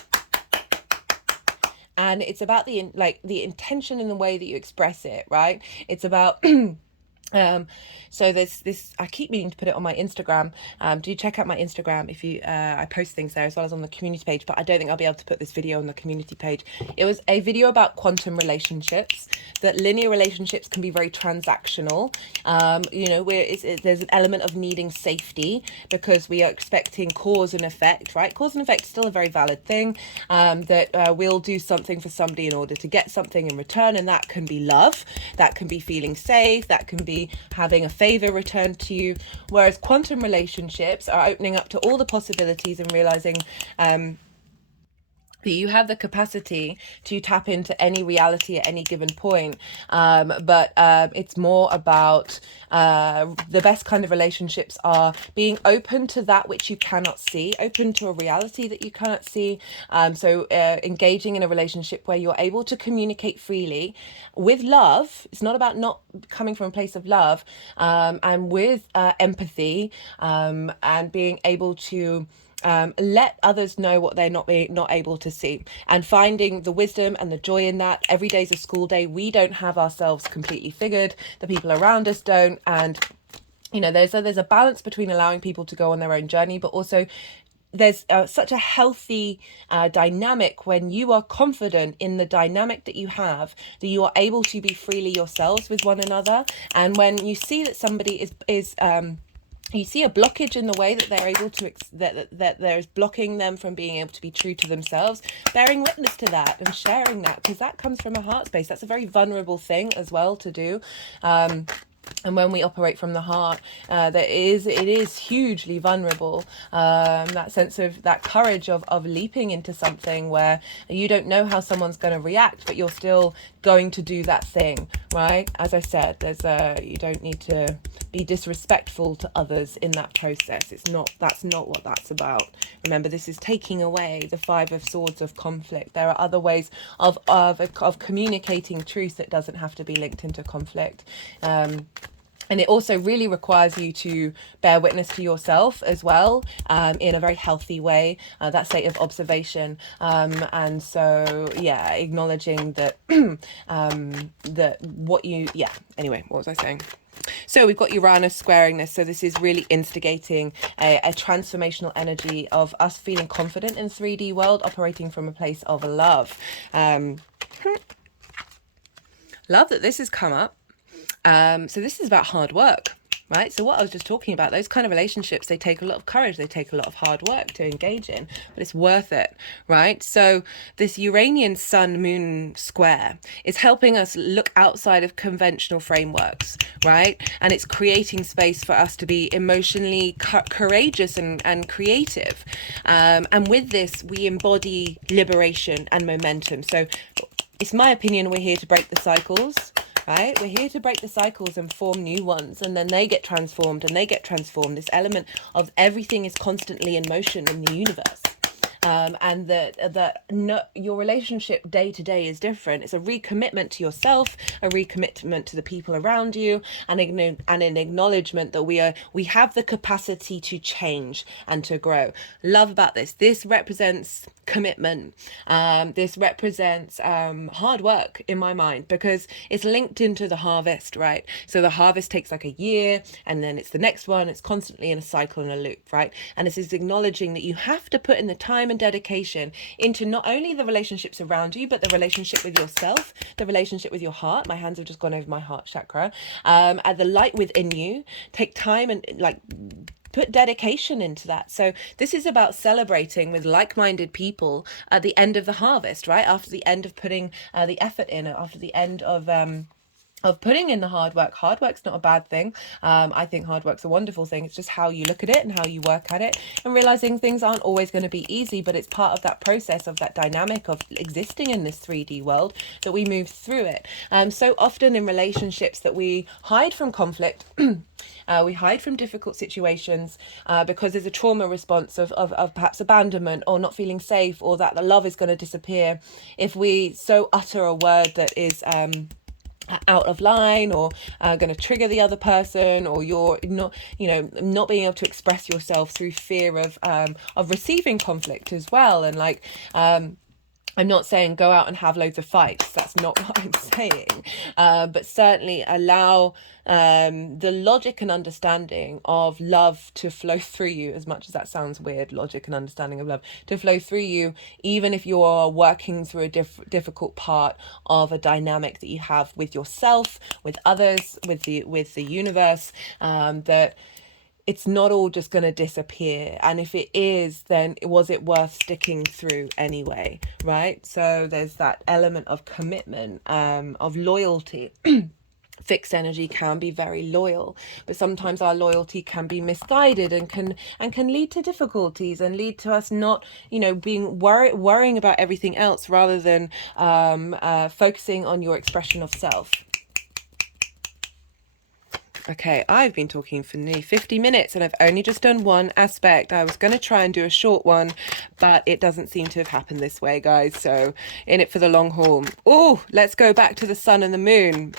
and it's about the intention and the way that you express it, right? It's about so there's this, I keep meaning to put it on my Instagram. Do check out my Instagram if you I post things there as well as on the community page, but I don't think I'll be able to put this video on the community page. It was a video about quantum relationships, that linear relationships can be very transactional. You know, there's an element of needing safety because we are expecting cause and effect, right? Cause and effect is still a very valid thing, that we'll do something for somebody in order to get something in return, and that can be love, that can be feeling safe, that can be having a favor returned to you. Whereas quantum relationships are opening up to all the possibilities and realizing that you have the capacity to tap into any reality at any given point, but it's more about the best kind of relationships are being open to that which you cannot see, open to a reality that you cannot see. So engaging in a relationship where you're able to communicate freely with love. It's not about not coming from a place of love, and with empathy, and being able to let others know what they're not able to see, and finding the wisdom and the joy in that. Every day's a school day. We don't have ourselves completely figured. The people around us don't, and you know, there's a balance between allowing people to go on their own journey, but also there's such a healthy dynamic when you are confident in the dynamic that you have, that you are able to be freely yourselves with one another. And when you see that somebody is you see a blockage in the way that they're able to that there's blocking them from being able to be true to themselves, bearing witness to that and sharing that, because that comes from a heart space. That's a very vulnerable thing as well to do. And when we operate from the heart, it is hugely vulnerable. That sense of that courage of leaping into something where you don't know how someone's going to react, but you're still going to do that thing, right? As I said, you don't need to be disrespectful to others in that process. That's not what that's about. Remember, this is taking away the Five of Swords of conflict. There are other ways of communicating truth that doesn't have to be linked into conflict. And it also really requires you to bear witness to yourself as well, in a very healthy way, that state of observation. And so, yeah, acknowledging that, anyway, what was I saying? So we've got Uranus squaring this. So this is really instigating a transformational energy of us feeling confident in 3D world, operating from a place of love. Love that this has come up. So this is about hard work, right? So what I was just talking about, those kind of relationships, they take a lot of courage, they take a lot of hard work to engage in, but it's worth it, right? So this Uranian Sun Moon square is helping us look outside of conventional frameworks, right? And it's creating space for us to be emotionally courageous and creative. And with this, we embody liberation and momentum. So it's my opinion, we're here to break the cycles. Right? We're here to break the cycles and form new ones, and then they get transformed and they get transformed. This element of everything is constantly in motion in the universe. And your relationship day to day is different. It's a recommitment to yourself, a recommitment to the people around you, and an acknowledgement that we have the capacity to change and to grow. Love about this. This represents commitment. This represents hard work in my mind, because it's linked into the harvest, right? So the harvest takes like a year, and then it's the next one. It's constantly in a cycle and a loop, right? And this is acknowledging that you have to put in the time and dedication into not only the relationships around you, but the relationship with yourself, the relationship with your heart. My hands have just gone over my heart chakra. And the light within you. Take time and put dedication into that. So this is about celebrating with like-minded people at the end of the harvest, right? After the end of putting the effort in, after the end of putting in the hard work. Hard work's not a bad thing. I think hard work's a wonderful thing. It's just how you look at it and how you work at it, and realizing things aren't always going to be easy, but it's part of that process, of that dynamic of existing in this 3D world, that we move through it. So often in relationships that we hide from conflict, we hide from difficult situations because there's a trauma response of perhaps abandonment, or not feeling safe, or that the love is going to disappear if we so utter a word that is out of line, or going to trigger the other person, or you're not being able to express yourself through fear of receiving conflict as well. And I'm not saying go out and have loads of fights. That's not what I'm saying. But certainly allow the logic and understanding of love to flow through you, as much as that sounds weird, logic and understanding of love to flow through you, even if you are working through a difficult part of a dynamic that you have with yourself, with others, with the universe, that it's not all just going to disappear. And if it is, then was it worth sticking through anyway, right? So there's that element of commitment, of loyalty. Fixed energy can be very loyal, but sometimes our loyalty can be misguided and can lead to difficulties, and lead to us not, being worrying about everything else, rather than focusing on your expression of self. Okay, I've been talking for nearly 50 minutes and I've only just done one aspect. I was going to try and do a short one, but it doesn't seem to have happened this way, guys. So in it for the long haul. Oh, let's go back to the sun and the moon.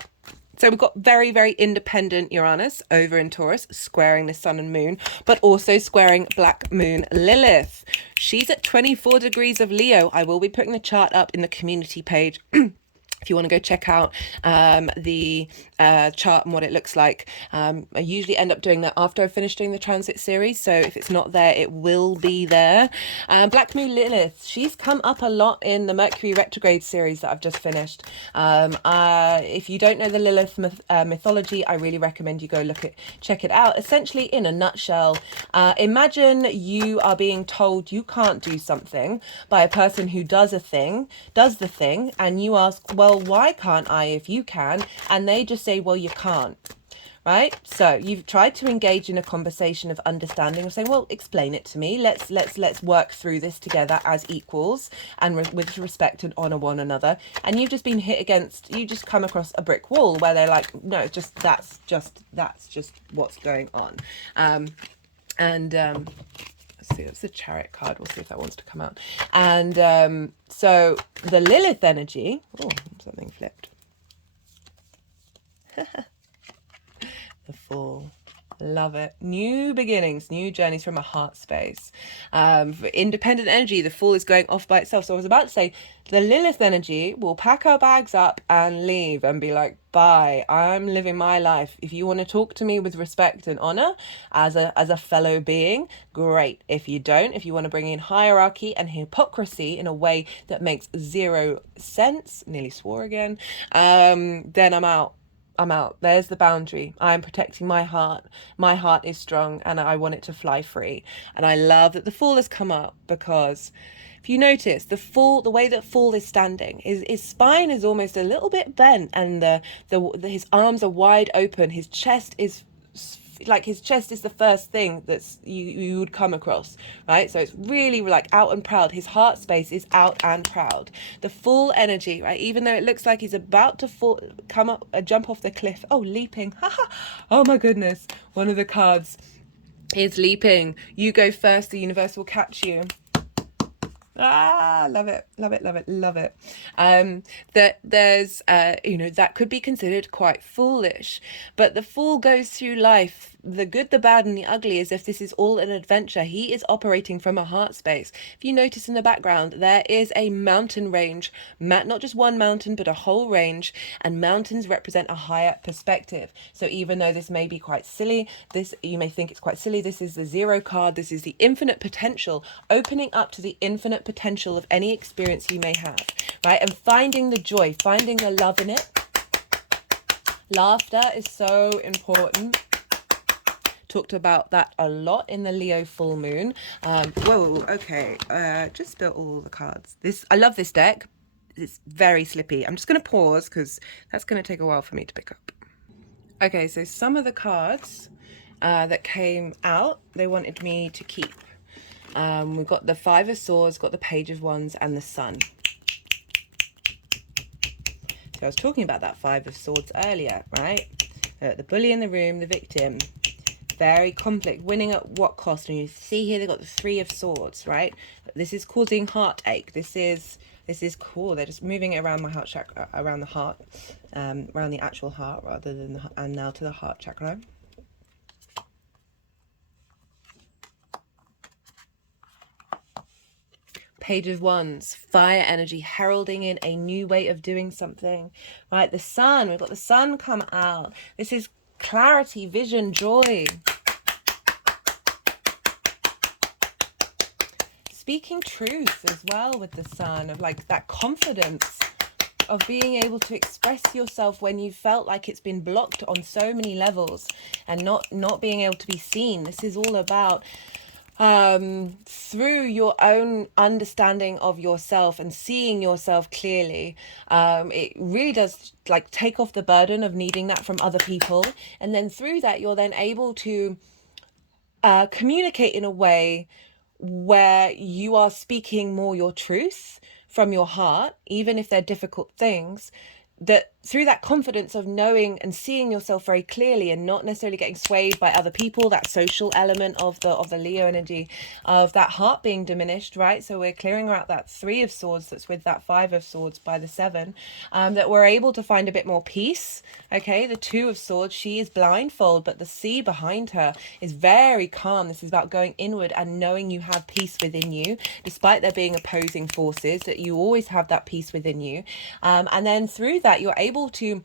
So we've got very, very independent Uranus over in Taurus, squaring the sun and moon, but also squaring Black Moon Lilith. She's at 24 degrees of Leo. I will be putting the chart up in the community page. if you want to go check out the chart and what it looks like. I usually end up doing that after I've finished doing the transit series, so if it's not there, it will be there. Black Moon Lilith, she's come up a lot in the Mercury retrograde series that I've just finished. If you don't know the Lilith mythology, I really recommend you go check it out. Essentially, in a nutshell, imagine you are being told you can't do something by a person who does the thing, and you ask, well, why can't I if you can? And they just say, well, you can't. Right? So you've tried to engage in a conversation of understanding, of saying, well, explain it to me. Let's work through this together as equals and with respect and honor one another. And you've just been hit against, you just come across a brick wall where they're like, no, that's just what's going on. Let's see, it's the Chariot card. We'll see if that wants to come out. And so the Lilith energy, oh, something flipped. The Fool. Love it. New beginnings, new journeys from a heart space. For independent energy, the Fool is going off by itself. So I was about to say, the Lilith energy will pack her bags up and leave and be like, bye, I'm living my life. If you want to talk to me with respect and honor as a fellow being, great. If you don't, if you want to bring in hierarchy and hypocrisy in a way that makes zero sense, nearly swore again, then I'm out. There's the boundary. I'm protecting my heart. My heart is strong and I want it to fly free. And I love that the Fool has come up, because if you notice, the way that Fool is standing, his spine is almost a little bit bent, and his arms are wide open. His chest is the first thing that's you would come across, right? So it's really like out and proud. His heart space is out and proud. The Fool energy, right? Even though it looks like he's about to jump off the cliff. Oh, leaping. Oh my goodness. One of the cards is leaping. You go first, the universe will catch you. Love it. That there's that could be considered quite foolish, but the Fool goes through life, the good, the bad, and the ugly, as if this is all an adventure. He is operating from a heart space. If you notice in the background, there is a mountain range, not just one mountain, but a whole range, and mountains represent a higher perspective. So even though this may be quite silly, you may think it's quite silly, this is the Zero card. This is the infinite potential, opening up to the infinite potential of any experience you may have, right? And finding the joy, finding the love in it. Laughter is so important. Talked about that a lot in the Leo full moon. Just spilled all the cards. I love this deck. It's very slippy. I'm just going to pause because that's going to take a while for me to pick up. Okay, so some of the cards that came out, they wanted me to keep. We've got the Five of Swords, got the Page of Wands, and the Sun. So I was talking about that Five of Swords earlier, right? The bully in the room, the victim. Very conflict, winning at what cost? And you see here they've got the Three of Swords, right? This is causing heartache. This is cool. They're just moving it around my heart chakra, around the heart, around the actual heart rather than and now to the heart chakra. Page of Wands, fire energy, heralding in a new way of doing something, right? The Sun, we've got the Sun come out. This is clarity, vision, joy. Speaking truth as well with the Sun, of like that confidence of being able to express yourself when you felt like it's been blocked on so many levels and not being able to be seen. This is all about through your own understanding of yourself and seeing yourself clearly. It really does like take off the burden of needing that from other people, and then through that you're then able to communicate in a way where you are speaking more your truth from your heart, even if they're difficult things, that through that confidence of knowing and seeing yourself very clearly and not necessarily getting swayed by other people, that social element of the Leo energy, of that heart being diminished, right? So we're clearing out that 3 of Swords that's with that 5 of Swords by the 7, that we're able to find a bit more peace. Okay, the 2 of Swords, she is blindfold, but the sea behind her is very calm. This is about going inward and knowing you have peace within you, despite there being opposing forces, that you always have that peace within you. And then through that, you're able to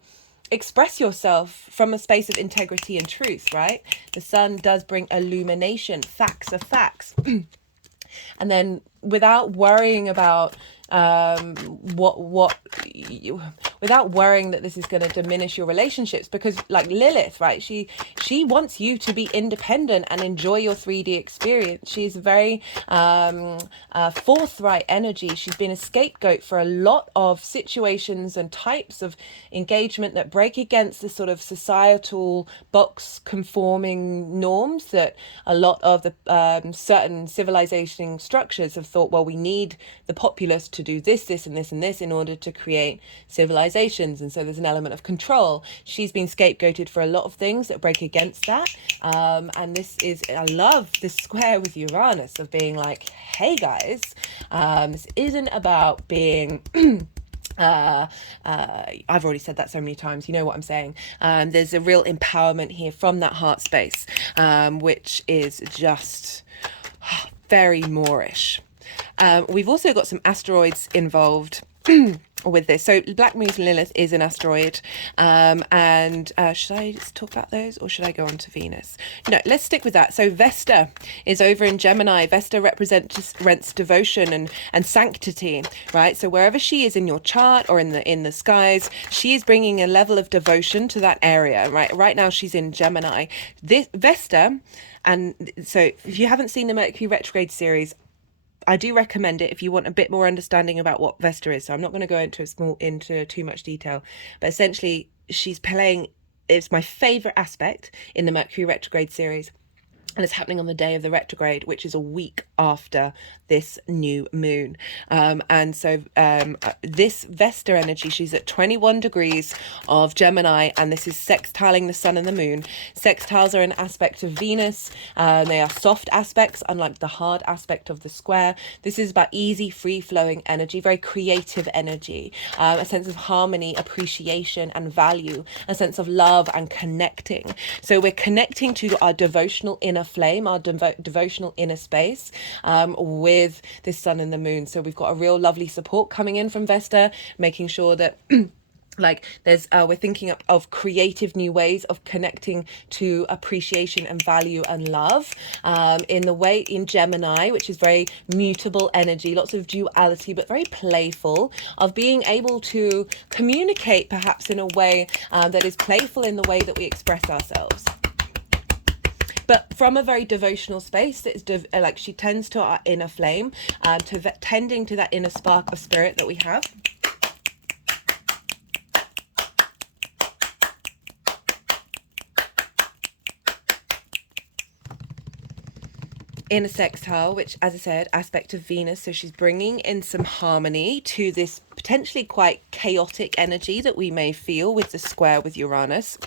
express yourself from a space of integrity and truth, right? The Sun does bring illumination. Facts are facts. And then without worrying about without worrying that this is going to diminish your relationships, because like Lilith, right, she wants you to be independent and enjoy your 3D experience. She's very forthright energy. She's been a scapegoat for a lot of situations and types of engagement that break against the sort of societal box conforming norms that a lot of the certain civilization structures have thought, well, we need the populace to do this, this, and this, and this in order to create civilizations. And so there's an element of control. She's been scapegoated for a lot of things that break against that. And this is, I love this square with Uranus of being like, hey guys, this isn't about being I've already said that so many times, you know what I'm saying. There's a real empowerment here from that heart space, which is just very Moorish. We've also got some asteroids involved with this. So Black Moon's Lilith is an asteroid. And should I just talk about those, or should I go on to Venus? No, let's stick with that. So Vesta is over in Gemini. Vesta represents devotion and sanctity, right? So wherever she is in your chart or in the skies, she is bringing a level of devotion to that area, right? Right now she's in Gemini. This Vesta, and so if you haven't seen the Mercury retrograde series, I do recommend it if you want a bit more understanding about what Vesta is. So I'm not going to go into too much detail, but essentially she's playing, it's my favorite aspect in the Mercury retrograde series. And it's happening on the day of the retrograde, which is a week after this new moon. And so this Vesta energy, she's at 21 degrees of Gemini, and this is sextiling the sun and the moon. Sextiles are an aspect of Venus. They are soft aspects, unlike the hard aspect of the square. This is about easy, free-flowing energy, very creative energy, a sense of harmony, appreciation, and value, a sense of love and connecting. So we're connecting to our devotional inner flame, our devotional inner space, with this sun and the moon. So we've got a real lovely support coming in from Vesta, making sure that like there's we're thinking of creative new ways of connecting to appreciation and value and love, in Gemini, which is very mutable energy, lots of duality, but very playful, of being able to communicate perhaps in a way that is playful in the way that we express ourselves, but from a very devotional space. That is like she tends to our inner flame, tending to that inner spark of spirit that we have. In a sextile, which, as I said, aspect of Venus, so she's bringing in some harmony to this potentially quite chaotic energy that we may feel with the square with Uranus.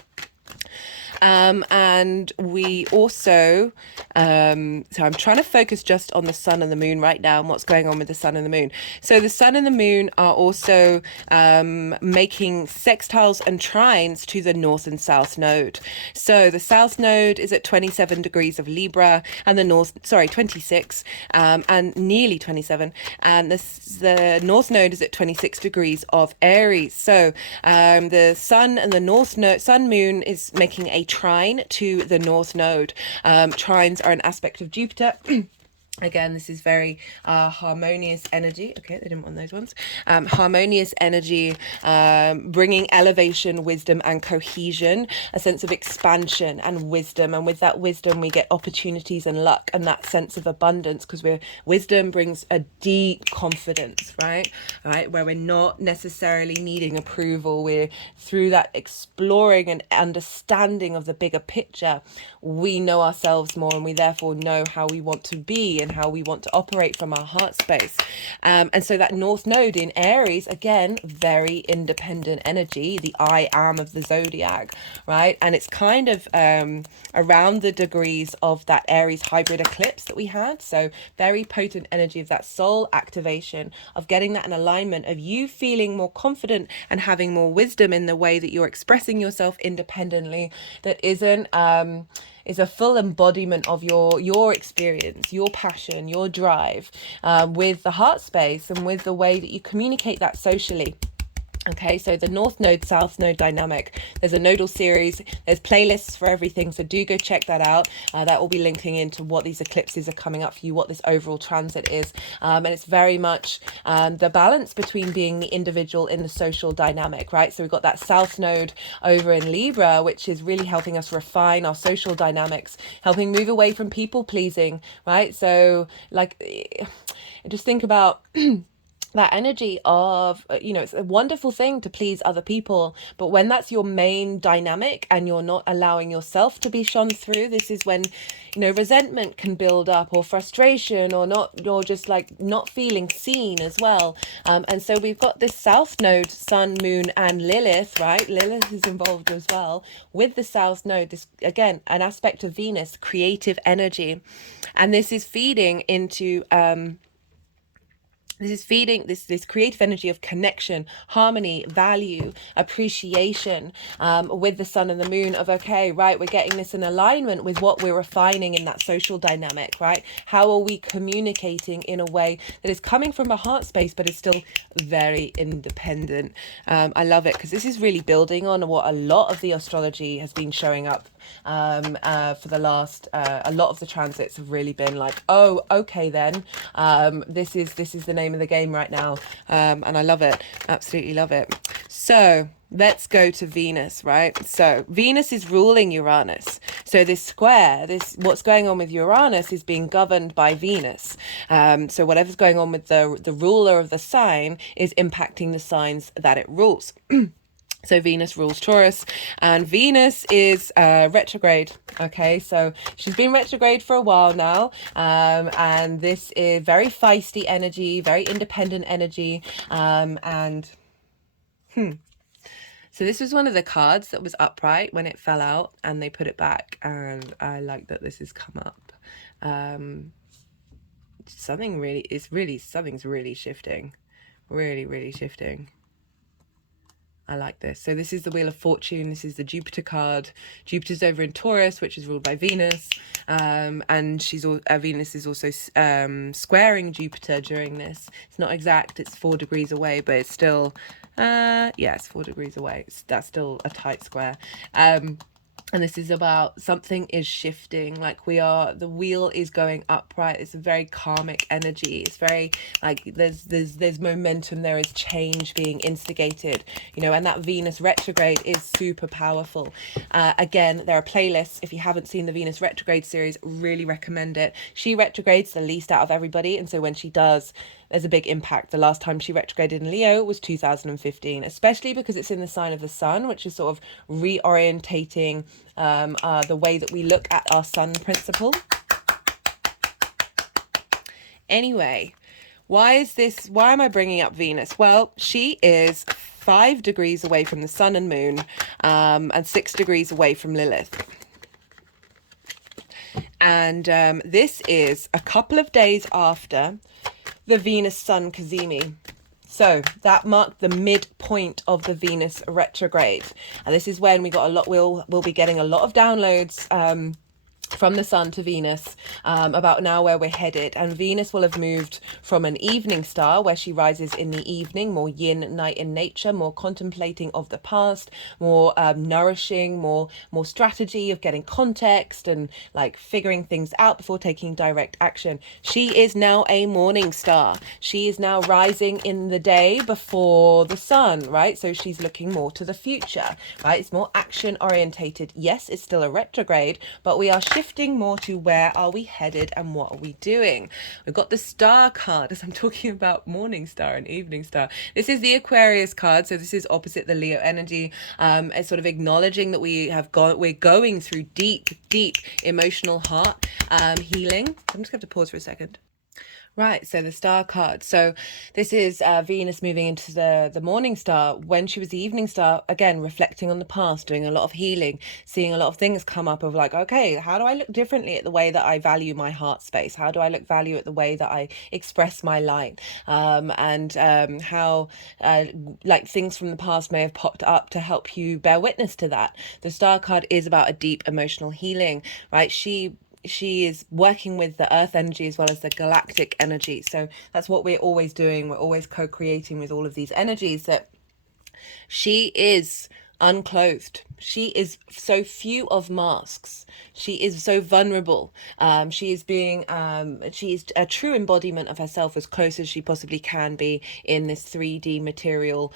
And we also, so I'm trying to focus just on the sun and the moon right now and what's going on with the sun and the moon. So the sun and the moon are also making sextiles and trines to the north and south node. So the south node is at 27 degrees of Libra, and the 26, and nearly 27. And the north node is at 26 degrees of Aries. So the sun and the north node, sun moon is making a trine to the north node. Trines are an aspect of Jupiter. Again, this is very harmonious energy. Okay, they didn't want those ones. Harmonious energy, bringing elevation, wisdom, and cohesion, a sense of expansion and wisdom. And with that wisdom, we get opportunities and luck and that sense of abundance, because wisdom brings a deep confidence, right? Where we're not necessarily needing approval. We're through that exploring and understanding of the bigger picture. We know ourselves more, and we therefore know how we want to be and how we want to operate from our heart space. And so that North Node in Aries, again, very independent energy, the I am of the zodiac, right? And it's kind of around the degrees of that Aries hybrid eclipse that we had. So very potent energy of that soul activation, of getting that in alignment, of you feeling more confident and having more wisdom in the way that you're expressing yourself independently, that isn't is a full embodiment of your experience, your passion, your drive, with the heart space and with the way that you communicate that socially. Okay, so the North Node, South Node dynamic. There's a nodal series. There's playlists for everything. So do go check that out. That will be linking into what these eclipses are coming up for you, what this overall transit is. And it's very much the balance between being the individual in the social dynamic, right? So we've got that South Node over in Libra, which is really helping us refine our social dynamics, helping move away from people pleasing, right? So like, just think about that energy of, it's a wonderful thing to please other people, but when that's your main dynamic and you're not allowing yourself to be shone through, this is when, resentment can build up, or frustration, or just like not feeling seen as well. And so we've got this South Node, Sun, Moon, and Lilith, right? Lilith is involved as well with the South Node. This, again, an aspect of Venus, creative energy. And this is feeding into, this is feeding this creative energy of connection, harmony, value, appreciation, with the sun and the moon, of, okay, right, we're getting this in alignment with what we're refining in that social dynamic, right? How are we communicating in a way that is coming from a heart space, but is still very independent? I love it, because this is really building on what a lot of the astrology has been showing up for the last, a lot of the transits have really been like, oh, okay then, this is the name of the game right now, and I love it, absolutely love it. So let's go to Venus, right? So Venus is ruling Uranus. So this square, what's going on with Uranus is being governed by Venus. So whatever's going on with the ruler of the sign is impacting the signs that it rules. So Venus rules Taurus, and Venus is retrograde. Okay, so she's been retrograde for a while now, and this is very feisty energy, very independent energy, So this was one of the cards that was upright when it fell out, and they put it back, and I like that this has come up. Something's really shifting, really shifting. I like this. So this is the Wheel of Fortune. This is the Jupiter card. Jupiter's over in Taurus, which is ruled by Venus. And Venus is also squaring Jupiter during this. It's not exact. It's 4 degrees away, but it's still, it's 4 degrees away. That's still a tight square. And this is about something is shifting, like the wheel is going upright. It's a very karmic energy. It's very like there's momentum, there is change being instigated, and that Venus retrograde is super powerful. Again, there are playlists. If you haven't seen the Venus retrograde series, really recommend it. She retrogrades the least out of everybody, and so when she does, there's a big impact. The last time she retrograded in Leo was 2015, especially because it's in the sign of the sun, which is sort of reorientating the way that we look at our sun principle. Anyway, why am I bringing up Venus? Well, she is 5 degrees away from the sun and moon, and 6 degrees away from Lilith. And this is a couple of days after the Venus Sun Cazimi. So that marked the midpoint of the Venus retrograde. And this is when we'll be getting a lot of downloads from the sun to Venus about now where we're headed. And Venus will have moved from an evening star, where she rises in the evening, more yin, night in nature, more contemplating of the past, more nourishing, more strategy of getting context and like figuring things out before taking direct action. She is now a morning star. She is now rising in the day before the sun, right? So she's looking more to the future, right? It's more action orientated. Yes, it's still a retrograde, but we are shifting shifting more to where are we headed and what are we doing. We've got the Star card, as I'm talking about morning star and evening star. This is the Aquarius card, so this is opposite the Leo energy. It's sort of acknowledging that we're going through deep emotional heart healing. I'm just going to pause for a second. Right, so the Star card. So this is Venus moving into the morning star. When she was the evening star, again, reflecting on the past, doing a lot of healing, seeing a lot of things come up of like, okay, how do I look differently at the way that I value my heart space? How do I look value at the way that I express my light? And how like things from the past may have popped up to help you bear witness to that. The Star card is about a deep emotional healing, right? She is working with the earth energy as well as the galactic energy. So that's what we're always doing. We're always co-creating with all of these energies. That she is unclothed. She is so few of masks. She is so vulnerable. She is a true embodiment of herself, as close as she possibly can be in this 3D material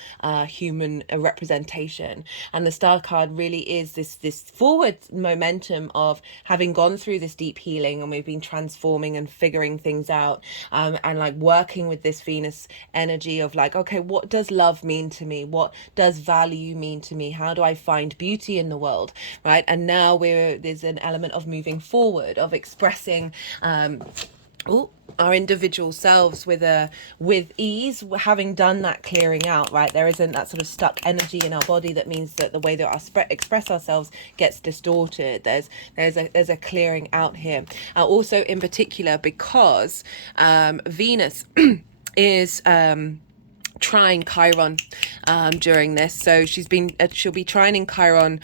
human representation. And the Star card really is this forward momentum of having gone through this deep healing, and we've been transforming and figuring things out, and like working with this Venus energy of like, okay, what does love mean to me? What does value mean to me? How do I find beauty in the world, right? And now there's an element of moving forward, of expressing our individual selves with ease, having done that clearing out, right? There isn't that sort of stuck energy in our body that means that the way that our express ourselves gets distorted. There's a clearing out here. Also in particular because Venus is trying Chiron during this, so she'll be trining Chiron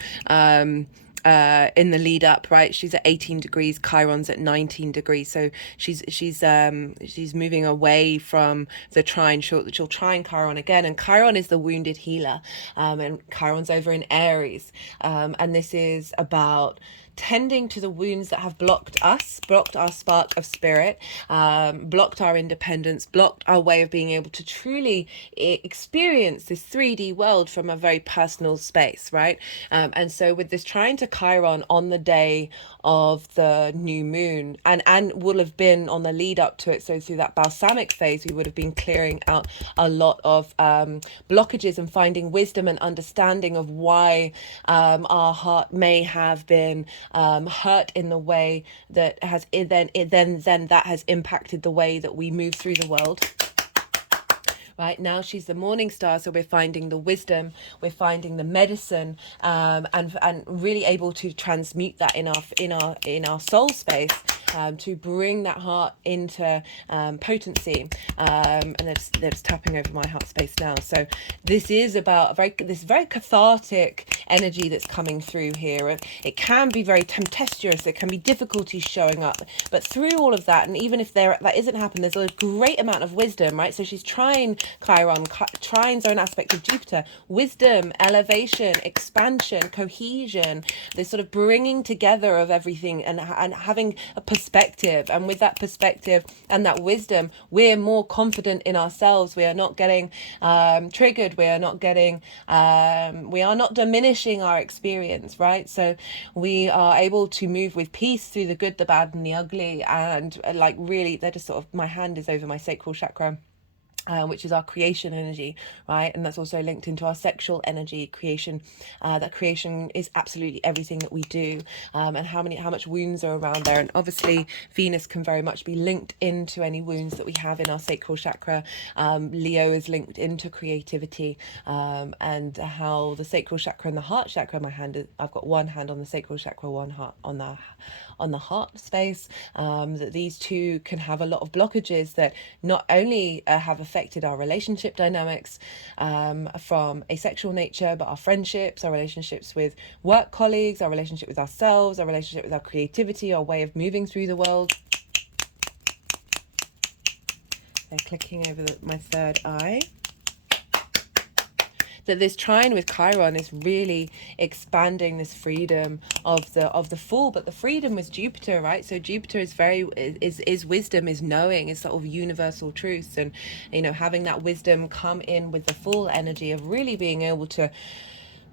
in the lead up, right? She's at 18 degrees, Chiron's at 19 degrees, so she's moving away from the trine. She'll trine Chiron again, and Chiron is the wounded healer, and Chiron's over in Aries, and this is about tending to the wounds that have blocked us, blocked our spark of spirit, blocked our independence, blocked our way of being able to truly experience this 3D world from a very personal space, right? And so with this trying to Chiron on the day of the new moon, and will have been on the lead up to it, so through that balsamic phase, we would have been clearing out a lot of blockages and finding wisdom and understanding of why our heart may have been hurt in the way that has then that has impacted the way that we move through the world. Right now she's the morning star, so we're finding the wisdom, we're finding the medicine, and really able to transmute that in our soul space, to bring that heart into potency. And they're just tapping over my heart space now. So this is about this very cathartic energy that's coming through here. It can be very tempestuous. There can be difficulties showing up, but through all of that, and even if that isn't happening, there's a great amount of wisdom, right? So she's trying Chiron. Trines are an aspect of Jupiter. Wisdom, elevation, expansion, cohesion, this sort of bringing together of everything, and having a perspective. And with that perspective and that wisdom, we're more confident in ourselves. We are not getting triggered. We are not diminishing our experience, right? So we are able to move with peace through the good, the bad, and the ugly. And like really, they're just sort of, my hand is over my sacral chakra, which is our creation energy, right? And that's also linked into our sexual energy creation. That creation is absolutely everything that we do, and how much wounds are around there. And obviously Venus can very much be linked into any wounds that we have in our sacral chakra. Leo is linked into creativity, and how the sacral chakra and the heart chakra, I've got one hand on the sacral chakra, one heart on the heart space, that these two can have a lot of blockages that not only have affected our relationship dynamics from a sexual nature, but our friendships, our relationships with work colleagues, our relationship with ourselves, our relationship with our creativity, our way of moving through the world. They're clicking over my third eye. That this trine with Chiron is really expanding this freedom of the Fool, but the freedom was Jupiter, right? So Jupiter is wisdom, is knowing, is sort of universal truths, and having that wisdom come in with the Fool energy of really being able to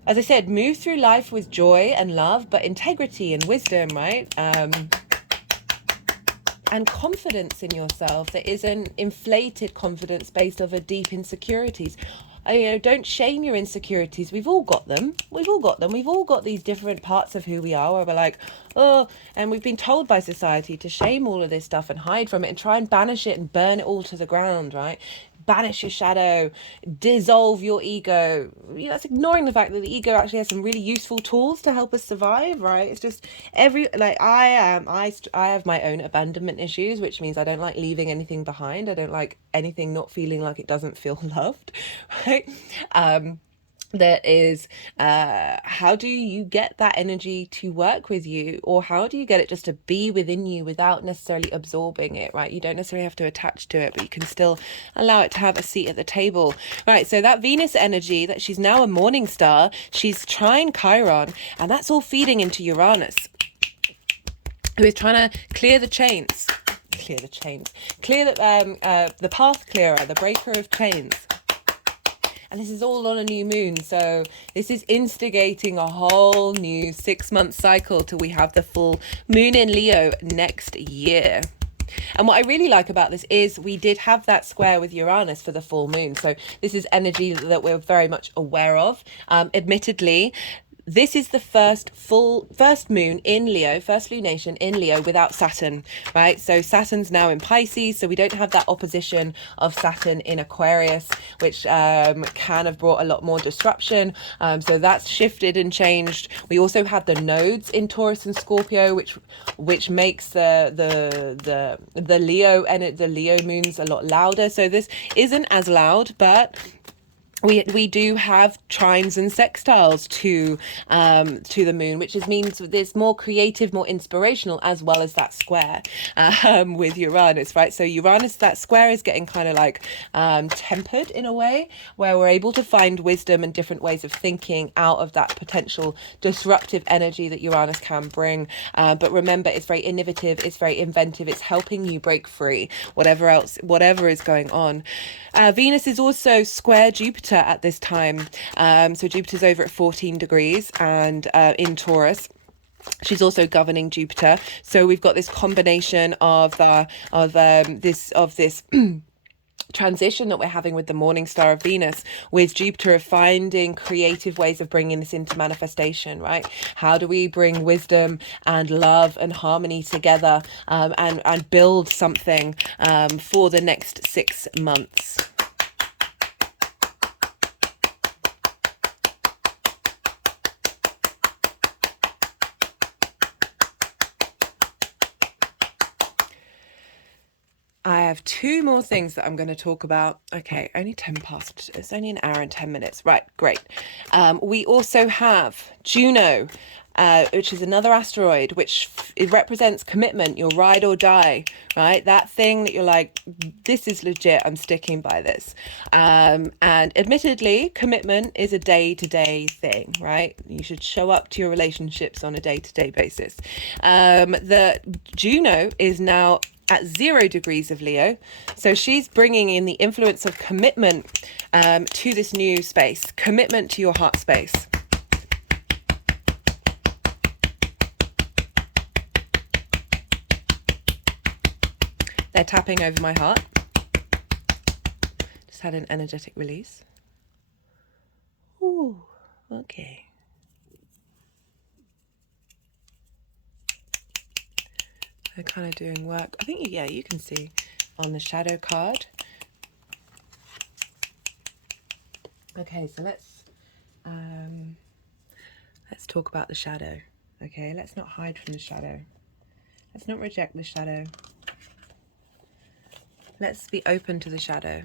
as I said, move through life with joy and love, but integrity and wisdom, right? And confidence in yourself that isn't inflated confidence based off of deep insecurities. Don't shame your insecurities. We've all got them. We've all got them. We've all got these different parts of who we are where we're like, oh, and we've been told by society to shame all of this stuff and hide from it and try and banish it and burn it all to the ground, right? Banish your shadow, dissolve your ego. That's ignoring the fact that the ego actually has some really useful tools to help us survive, right? It's just I have my own abandonment issues, which means I don't like leaving anything behind. I don't like anything not feeling like it doesn't feel loved, right? That is, how do you get that energy to work with you, or how do you get it just to be within you without necessarily absorbing it, right? You don't necessarily have to attach to it, but you can still allow it to have a seat at the table, right? So that Venus energy, that she's now a morning star, she's trine Chiron, and that's all feeding into Uranus, who is trying to clear the chains, clear the path clearer, the breaker of chains. And this is all on a new moon. So this is instigating a whole new 6-month cycle till we have the full moon in Leo next year. And what I really like about this is we did have that square with Uranus for the full moon. So this is energy that we're very much aware of. Admittedly, this is the first moon in Leo, first lunation in Leo without Saturn, right? So Saturn's now in Pisces, so we don't have that opposition of Saturn in Aquarius, which can have brought a lot more disruption. So that's shifted and changed. We also had the nodes in Taurus and Scorpio, which makes the Leo and the Leo moons a lot louder. So this isn't as loud, but we do have trines and sextiles to the moon, which means it's more creative, more inspirational, as well as that square with Uranus, right? So Uranus, that square is getting kind of like tempered in a way, where we're able to find wisdom and different ways of thinking out of that potential disruptive energy that Uranus can bring. But remember, it's very innovative, it's very inventive, it's helping you break free, whatever is going on. Venus is also square Jupiter at this time. So Jupiter's over at 14 degrees and in Taurus. She's also governing Jupiter. So we've got this combination of this transition that we're having with the morning star of Venus, with Jupiter finding creative ways of bringing this into manifestation, right? How do we bring wisdom and love and harmony together and build something for the next 6 months? I have 2 more things that I'm going to talk about. Okay, only 10 past. It's only an hour and 10 minutes. Right, great. We also have Juno, which is another asteroid, which it represents commitment, your ride or die, right? That thing that you're like, this is legit, I'm sticking by this. And admittedly, commitment is a day-to-day thing, right? You should show up to your relationships on a day-to-day basis. The Juno is now at 0 degrees of Leo. So she's bringing in the influence of commitment to this new space, commitment to your heart space. They're tapping over my heart. Just had an energetic release. Ooh, okay. They're kind of doing work. I think, yeah, you can see on the shadow card. Okay, so let's talk about the shadow. Okay, let's not hide from the shadow. Let's not reject the shadow. Let's be open to the shadow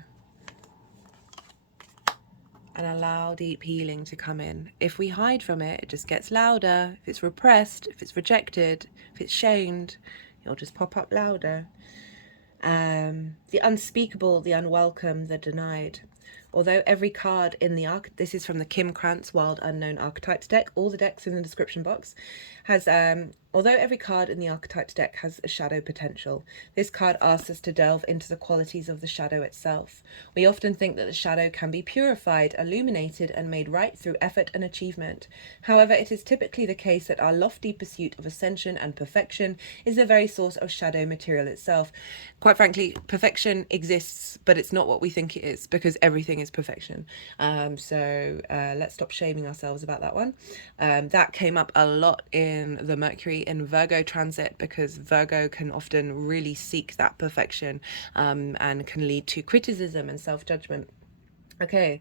and allow deep healing to come in. If we hide from it, it just gets louder. If it's repressed, if it's rejected, if it's shamed, it'll just pop up louder. The unspeakable, the unwelcome, the denied. Although every card in the this is from the Kim Krantz Wild Unknown Archetypes deck, all the decks in the description box, has Although every card in the archetypes deck has a shadow potential, this card asks us to delve into the qualities of the shadow itself. We often think that the shadow can be purified, illuminated, and made right through effort and achievement. However, it is typically the case that our lofty pursuit of ascension and perfection is the very source of shadow material itself. Quite frankly, perfection exists, but it's not what we think it is, because everything is perfection. So let's stop shaming ourselves about that one. That came up a lot in the Mercury in Virgo transit, because Virgo can often really seek that perfection, and can lead to criticism and self-judgment. Okay.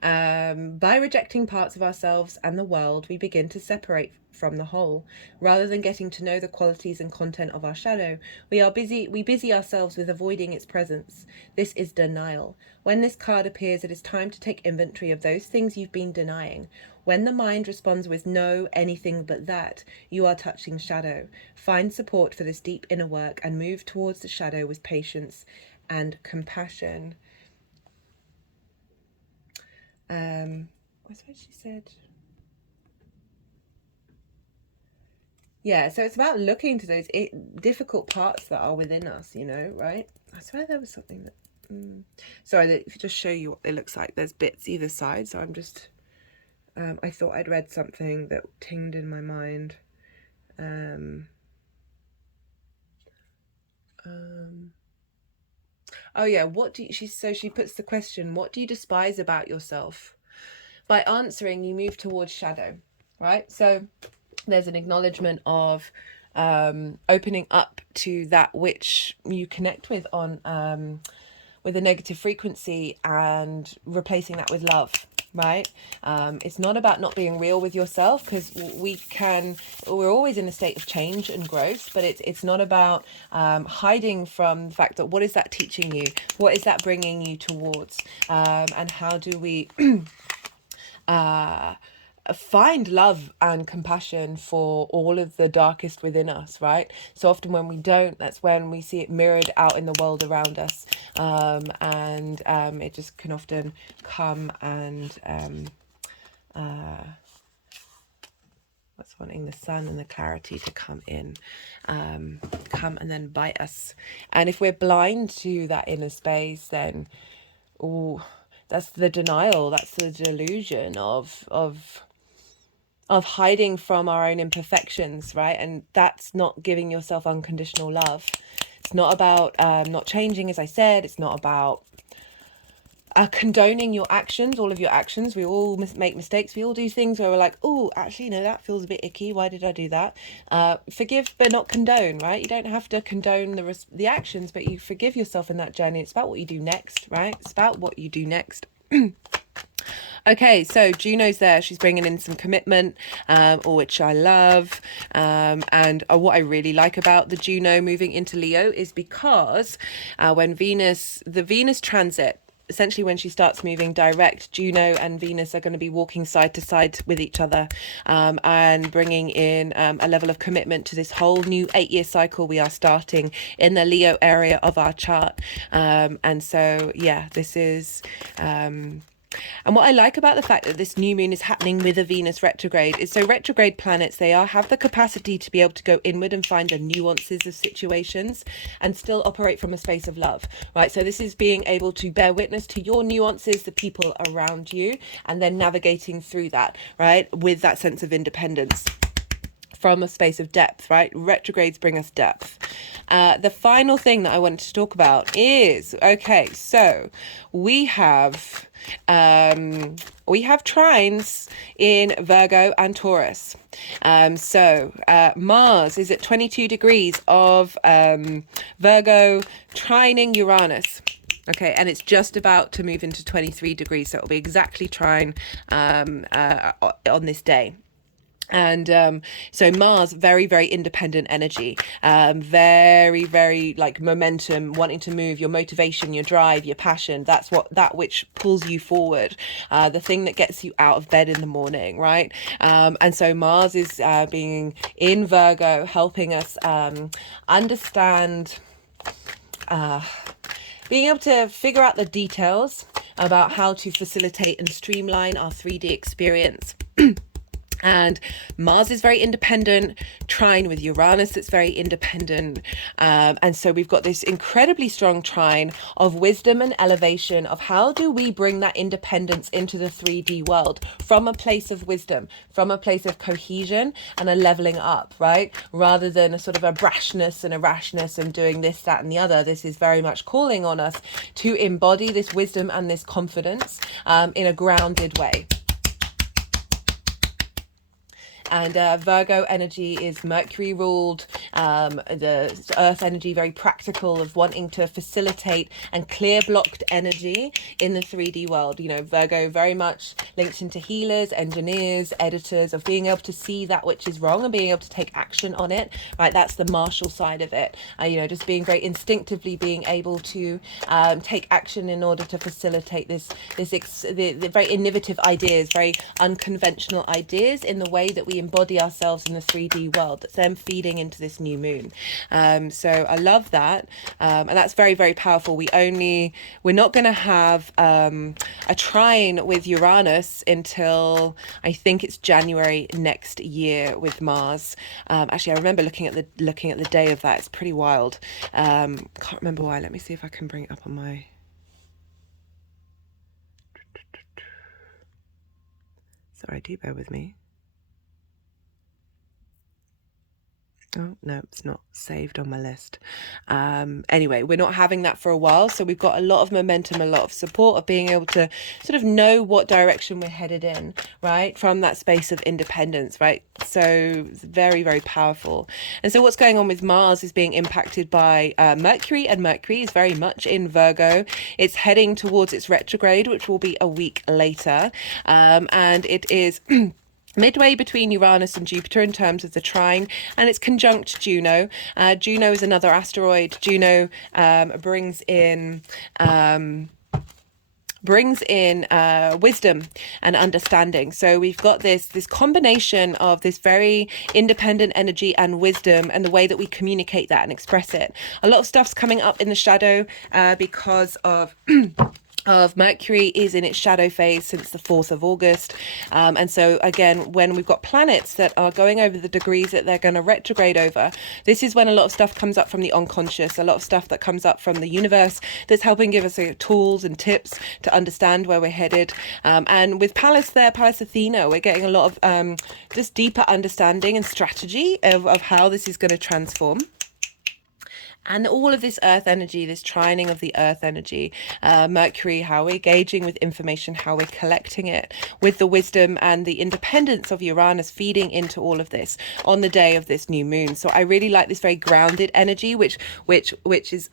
By rejecting parts of ourselves and the world, we begin to separate from the whole. Rather than getting to know the qualities and content of our shadow, we busy ourselves with avoiding its presence. This is denial. When this card appears, it is time to take inventory of those things you've been denying. When the mind responds with no, anything but that, you are touching shadow. Find support for this deep inner work and move towards the shadow with patience and compassion. What's what she said? Yeah, so it's about looking to those difficult parts that are within us, you know, right? I swear there was something that... Sorry, if you just show you what it looks like, there's bits either side, so I'm just... I thought I'd read something that tinged in my mind. Oh yeah, what do you, she puts the question, what do you despise about yourself? By answering, you move towards shadow, right? So there's an acknowledgement of opening up to that which you connect with on with a negative frequency, and replacing that with love, right? It's not about not being real with yourself, because we're always in a state of change and growth, but it's not about hiding from the fact that what is that teaching you? What is that bringing you towards? And how do we find love and compassion for all of the darkest within us, right? So often when we don't, that's when we see it mirrored out in the world around us, and it just can often come and what's wanting the sun and the clarity to come in, come and then bite us. And if we're blind to that inner space, then that's the denial, that's the delusion of hiding from our own imperfections, right? And that's not giving yourself unconditional love. It's not about not changing, as I said. It's not about condoning your actions, all of your actions. We all make mistakes. We all do things where we're like, oh, actually, no, that feels a bit icky. Why did I do that? Forgive, but not condone, right? You don't have to condone the actions, but you forgive yourself in that journey. It's about what you do next, right? It's about what you do next. Okay, so Juno's there. She's bringing in some commitment, which I love. And what I really like about the Juno moving into Leo is because when the Venus transit, essentially when she starts moving direct, Juno and Venus are going to be walking side to side with each other, and bringing in a level of commitment to this whole new 8-year cycle we are starting in the Leo area of our chart. And so, yeah, this is... and what I like about the fact that this new moon is happening with a Venus retrograde is, so retrograde planets, they have the capacity to be able to go inward and find the nuances of situations and still operate from a space of love, right? So this is being able to bear witness to your nuances, the people around you, and then navigating through that, right? With that sense of independence from a space of depth, right? Retrogrades bring us depth. The final thing that I wanted to talk about is, okay, so we have trines in Virgo and Taurus. Mars is at 22 degrees of Virgo, trining Uranus. Okay, and it's just about to move into 23 degrees, so it'll be exactly trine on this day. And so Mars, very, very independent energy, very, very like momentum, wanting to move, your motivation, your drive, your passion. That's that which pulls you forward, the thing that gets you out of bed in the morning, right? And so Mars is being in Virgo, helping us understand, being able to figure out the details about how to facilitate and streamline our 3D experience. And Mars is very independent, trine with Uranus that's very independent. And so we've got this incredibly strong trine of wisdom and elevation of how do we bring that independence into the 3D world from a place of wisdom, from a place of cohesion and a leveling up, right? Rather than a sort of a brashness and a rashness and doing this, that, and the other. This is very much calling on us to embody this wisdom and this confidence in a grounded way. And Virgo energy is Mercury ruled, the earth energy, very practical, of wanting to facilitate and clear blocked energy in the 3D world. You know, Virgo very much linked into healers, engineers, editors, of being able to see that which is wrong and being able to take action on it, right? That's the martial side of it. You know, just being very instinctively being able to take action in order to facilitate the very innovative ideas, very unconventional ideas in the way that we embody ourselves in the 3D world. That's them feeding into this new moon. So I love that. And that's very, very powerful. We're not going to have a trine with Uranus until I think it's January next year with Mars. Actually, I remember looking at the day of that. It's pretty wild. Can't remember why. Let me see if I can bring it up on my... Sorry, do bear with me. Oh, no, it's not saved on my list. Anyway, we're not having that for a while. So we've got a lot of momentum, a lot of support of being able to sort of know what direction we're headed in, right? From that space of independence, right? So it's very, very powerful. And so what's going on with Mars is being impacted by Mercury, and Mercury is very much in Virgo. It's heading towards its retrograde, which will be a week later. And it is... midway between Uranus and Jupiter in terms of the trine, and it's conjunct Juno. Juno is another asteroid. Juno brings in wisdom and understanding. So we've got this combination of this very independent energy and wisdom, and the way that we communicate that and express it. A lot of stuff's coming up in the shadow because of of Mercury is in its shadow phase since the 4th of August. And so again, when we've got planets that are going over the degrees that they're going to retrograde over, this is when a lot of stuff comes up from the unconscious, a lot of stuff that comes up from the universe that's helping give us tools and tips to understand where we're headed. And with Pallas Athena, we're getting a lot of just deeper understanding and strategy of how this is going to transform. And all of this earth energy, this trining of the earth energy, Mercury, how we're engaging with information, how we're collecting it, with the wisdom and the independence of Uranus feeding into all of this on the day of this new moon. So I really like this very grounded energy, which is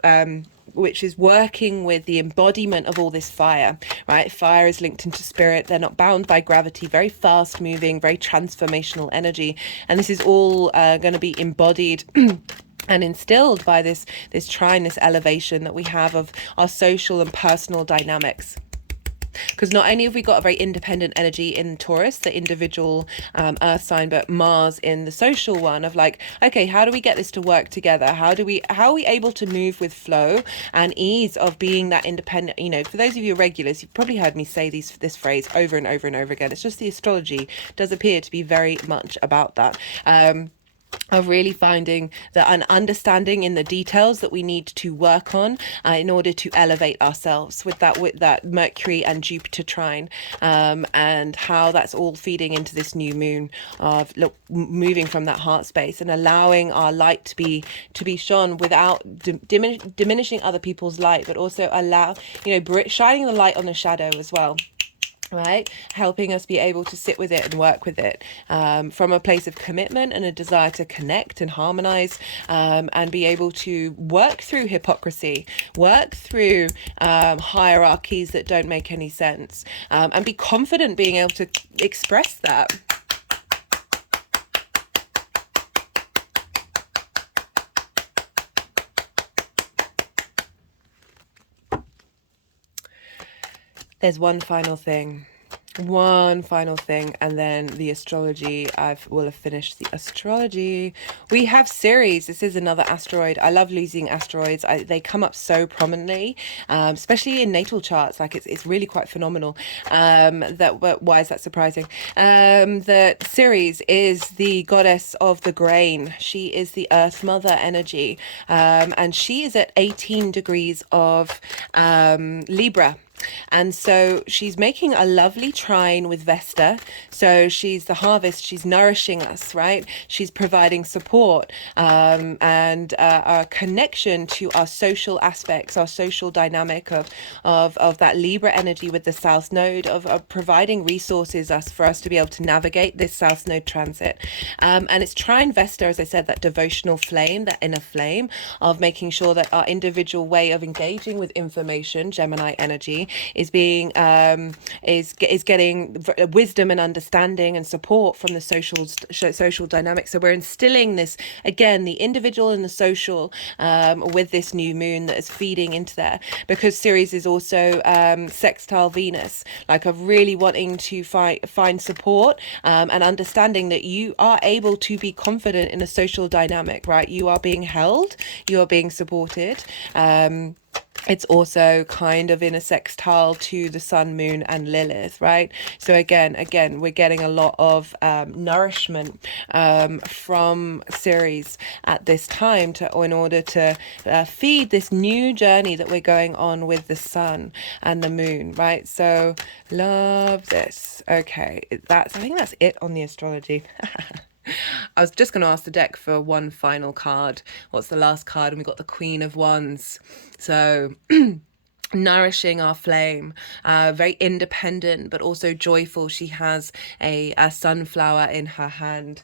working with the embodiment of all this fire, right? Fire is linked into spirit. They're not bound by gravity, very fast moving, very transformational energy. And this is all going to be embodied and instilled by this trine, this elevation that we have of our social and personal dynamics. Because not only have we got a very independent energy in Taurus, the individual earth sign, but Mars in the social one of like, okay, how do we get this to work together? How are we able to move with flow and ease of being that independent? You know, for those of you regulars, you've probably heard me say this phrase over and over and over again. It's just the astrology does appear to be very much about that. Of really finding an understanding in the details that we need to work on in order to elevate ourselves with that Mercury and Jupiter trine, and how that's all feeding into this new moon of moving from that heart space and allowing our light to be shone without diminishing other people's light, but also shining the light on the shadow as well. Right, helping us be able to sit with it and work with it from a place of commitment and a desire to connect and harmonize, and be able to work through hypocrisy, work through hierarchies that don't make any sense, and be confident being able to express that. There's one final thing. One final thing, and then the astrology. Will have finished the astrology. We have Ceres. This is another asteroid. I love losing asteroids. They come up so prominently, especially in natal charts. Like it's really quite phenomenal. Why is that surprising? That Ceres is the goddess of the grain. She is the Earth Mother energy, and she is at 18 degrees of Libra. And so she's making a lovely trine with Vesta. So she's the harvest, she's nourishing us, right? She's providing support, and our connection to our social aspects, our social dynamic of that Libra energy with the South Node, of providing resources for us to be able to navigate this South Node transit. And it's trine Vesta, as I said, that devotional flame, that inner flame of making sure that our individual way of engaging with information, Gemini energy, is being is getting wisdom and understanding and support from the social dynamics. So we're instilling this again, the individual and the social, with this new moon that is feeding into there, because Ceres is also sextile Venus, like of really wanting to find support, and understanding that you are able to be confident in a social dynamic, right? You are being held, you are being supported. It's also kind of in a sextile to the sun, moon, and Lilith, right? So again, we're getting a lot of nourishment from Ceres at this time in order to feed this new journey that we're going on with the sun and the moon, right? So love this. Okay, I think that's it on the astrology. I was just going to ask the deck for one final card. What's the last card? And we got the Queen of Wands. So nourishing our flame, very independent but also joyful. She has a sunflower in her hand.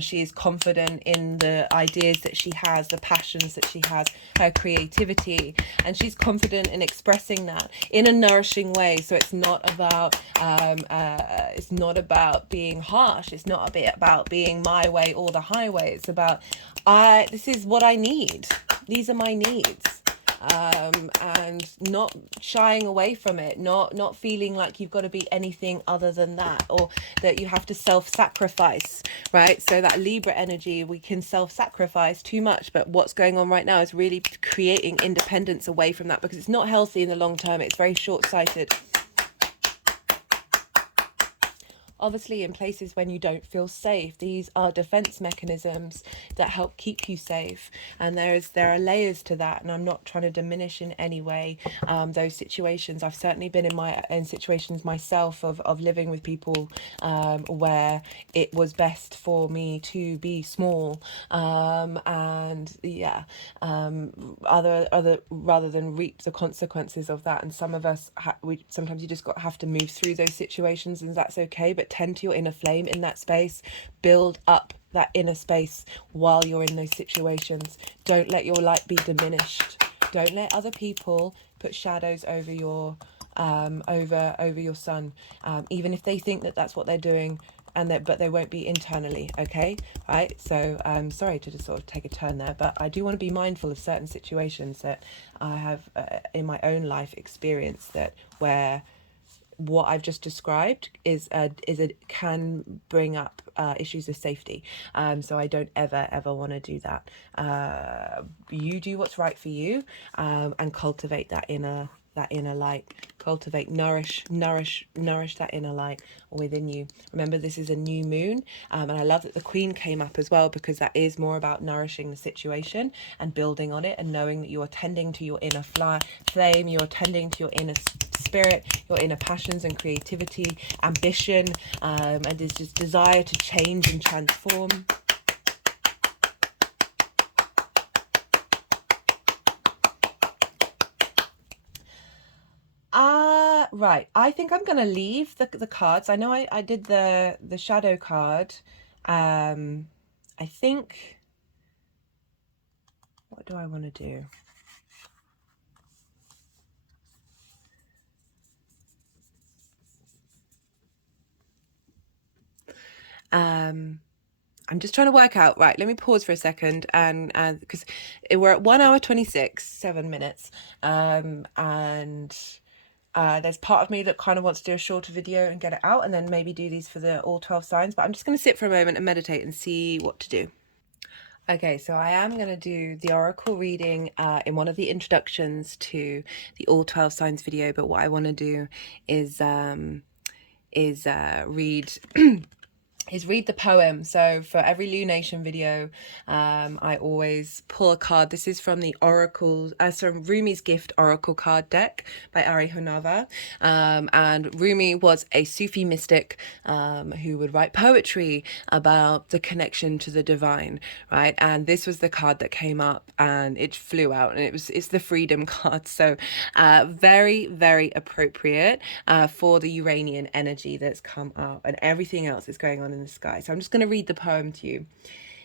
She is confident in the ideas that she has, the passions that she has, her creativity, and she's confident in expressing that in a nourishing way. So it's not about being harsh. It's not a bit about being my way or the highway. It's about this is what I need. These are my needs. And not shying away from it, not feeling like you've got to be anything other than that, or that you have to self-sacrifice, right? So that Libra energy, we can self-sacrifice too much, but what's going on right now is really creating independence away from that, because it's not healthy in the long term. It's very short-sighted. Obviously, in places when you don't feel safe, these are defense mechanisms that help keep you safe. And there are layers to that, and I'm not trying to diminish in any way those situations. I've certainly been in situations myself of living with people where it was best for me to be small, and yeah, other rather than reap the consequences of that. And some of us sometimes you just have to move through those situations, and that's okay. But tend to your inner flame in that space. Build up that inner space while you're in those situations. Don't let your light be diminished. Don't let other people put shadows over your over your sun, even if they think that that's what they're doing, but they won't be internally. Okay, right? So I'm sorry to just sort of take a turn there, but I do want to be mindful of certain situations that I have in my own life experienced, that where what I've just described can bring up issues of safety. So I don't ever want to do that. You do what's right for you, and cultivate that inner light. Cultivate, nourish that inner light within you. Remember, this is a new moon, and I love that the Queen came up as well, because that is more about nourishing the situation and building on it, and knowing that you are tending to your inner flame, you're tending to your inner spirit, your inner passions and creativity, ambition, and this just desire to change and transform. Right. I think I'm gonna leave the cards. I know I did the shadow card. I think, what do I want to do? I'm just trying to work out. Right, let me pause for a second, and because we're at 1 hour 26, 7 minutes, and There's part of me that kind of wants to do a shorter video and get it out, and then maybe do these for the all 12 signs, but I'm just going to sit for a moment and meditate and see what to do. Okay, so I am going to do the oracle reading in one of the introductions to the all 12 signs video, but what I want to do is read read the poem. So for every lunation video, I always pull a card. This is from the Oracle, from Rumi's Gift Oracle card deck by Ari Honava. And Rumi was a Sufi mystic who would write poetry about the connection to the divine, right? And this was the card that came up and it flew out, and it's the freedom card. So very, very appropriate for the Uranian energy that's come up and everything else that's going on in the sky. So I'm just going to read the poem to you.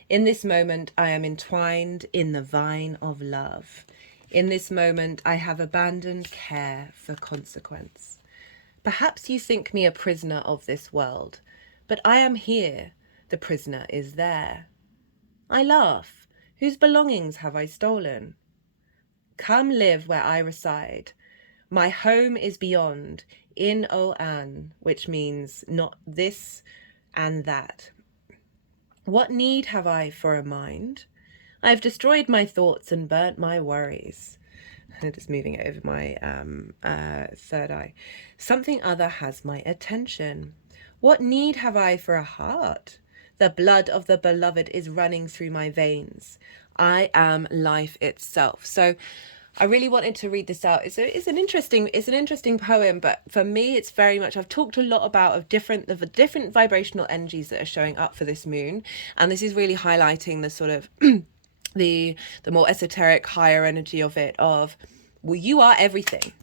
In this moment, I am entwined in the vine of love. In this moment, I have abandoned care for consequence. Perhaps you think me a prisoner of this world, but I am here. The prisoner is there. I laugh. Whose belongings have I stolen? Come live where I reside. My home is beyond, in Oan, which means not this and that. What need have I for a mind? I've destroyed my thoughts and burnt my worries. Just moving it over my third eye. Something other has my attention. What need have I for a heart? The blood of the beloved is running through my veins. I am life itself. So I really wanted to read this out. It's an interesting poem, but for me, it's very much, I've talked a lot about the different vibrational energies that are showing up for this moon, and this is really highlighting the sort of the more esoteric, higher energy of it. Well, you are everything.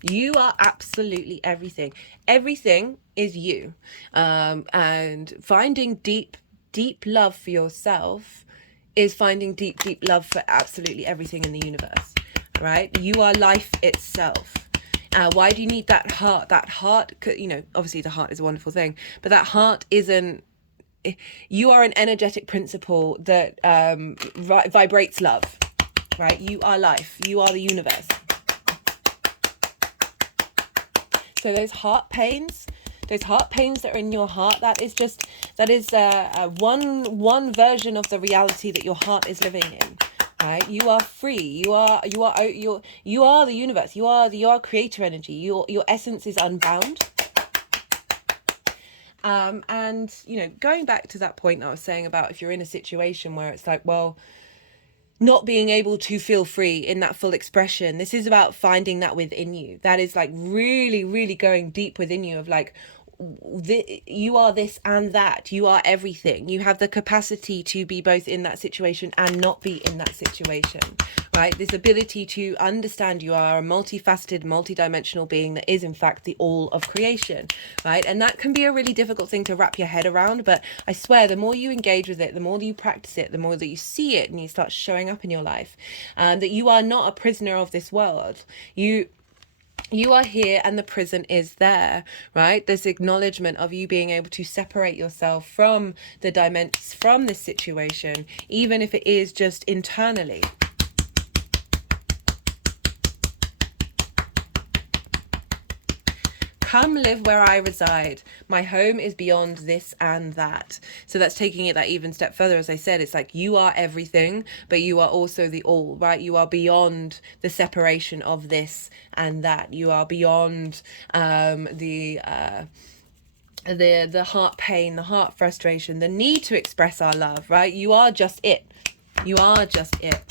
You are absolutely everything. Everything is you, and finding deep love for yourself is finding deep love for absolutely everything in the universe, right? You are life itself. Why do you need that heart? That heart, you know, obviously the heart is a wonderful thing, but that heart isn't, you are an energetic principle that vibrates love, right? You are life. You are the universe. So those heart pains that are in your heart, that is one version of the reality that your heart is living in, right? You are free. You are the universe. You are creator energy. Your essence is unbound. And you know, going back to that point I was saying about if you're in a situation where it's like, well, not being able to feel free in that full expression, this is about finding that within you. That is like really going deep within you of like, you are this and that. You are everything. You have the capacity to be both in that situation and not be in that situation, right? This ability to understand you are a multifaceted, multidimensional being that is in fact the all of creation, right? And that can be a really difficult thing to wrap your head around, but I swear the more you engage with it, the more that you practice it, the more that you see it and you start showing up in your life, that you are not a prisoner of this world. You are here and the prison is there, right? This acknowledgement of you being able to separate yourself from the dimensions, from this situation, even if it is just internally. Come live where I reside. My home is beyond this and that. So that's taking it that even step further. As I said, it's like you are everything, but you are also the all, right? You are beyond the separation of this and that. You are beyond the heart pain, the heart frustration, the need to express our love, right? You are just it. You are just it.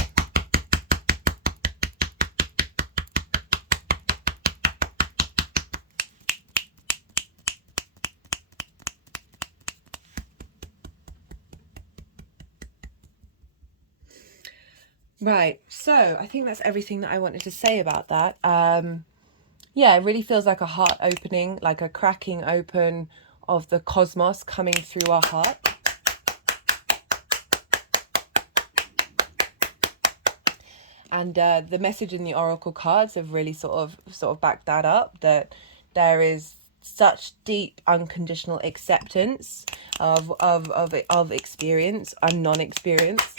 Right, so I think that's everything that I wanted to say about that. Yeah, it really feels like a heart opening, like a cracking open of the cosmos coming through our heart. And the message in the oracle cards have really sort of backed that up, that there is such deep unconditional acceptance of experience and non-experience.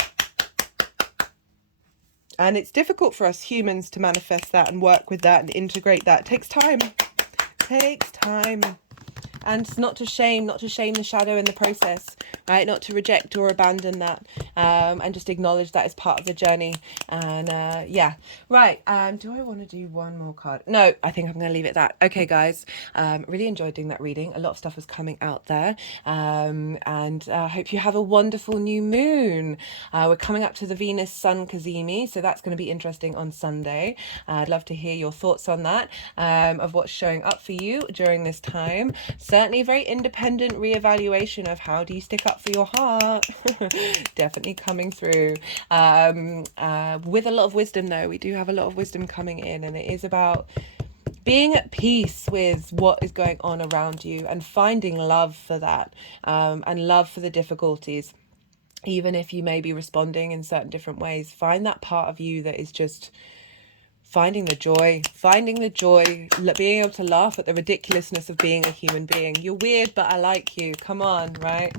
And it's difficult for us humans to manifest that and work with that and integrate that. It takes time. Takes time. And not to shame the shadow in the process, right? Not to reject or abandon that, and just acknowledge that as part of the journey. And yeah, right. Do I want to do one more card? No, I think I'm going to leave it at that. Okay, guys. Really enjoyed doing that reading. A lot of stuff was coming out there, and I hope you have a wonderful new moon. We're coming up to the Venus Sun Kazemi, so that's going to be interesting on Sunday. I'd love to hear your thoughts on that, of what's showing up for you during this time. Certainly a very independent reevaluation of how do you stick up for your heart. Definitely coming through, with a lot of wisdom though. We do have a lot of wisdom coming in, and it is about being at peace with what is going on around you and finding love for that, and love for the difficulties. Even if you may be responding in certain different ways, find that part of you that is just finding the joy, being able to laugh at the ridiculousness of being a human being. You're weird, but I like you. Come on, right?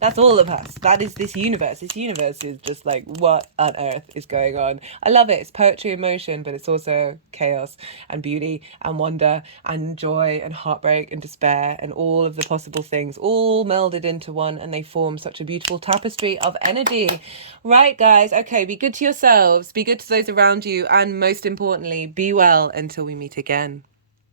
That's all of us. That is this universe. This universe is just like, what on earth is going on? I love it. It's poetry in motion, but it's also chaos and beauty and wonder and joy and heartbreak and despair and all of the possible things all melded into one, and they form such a beautiful tapestry of energy. Right, guys? Okay, be good to yourselves, be good to those around you, and most importantly, be well until we meet again.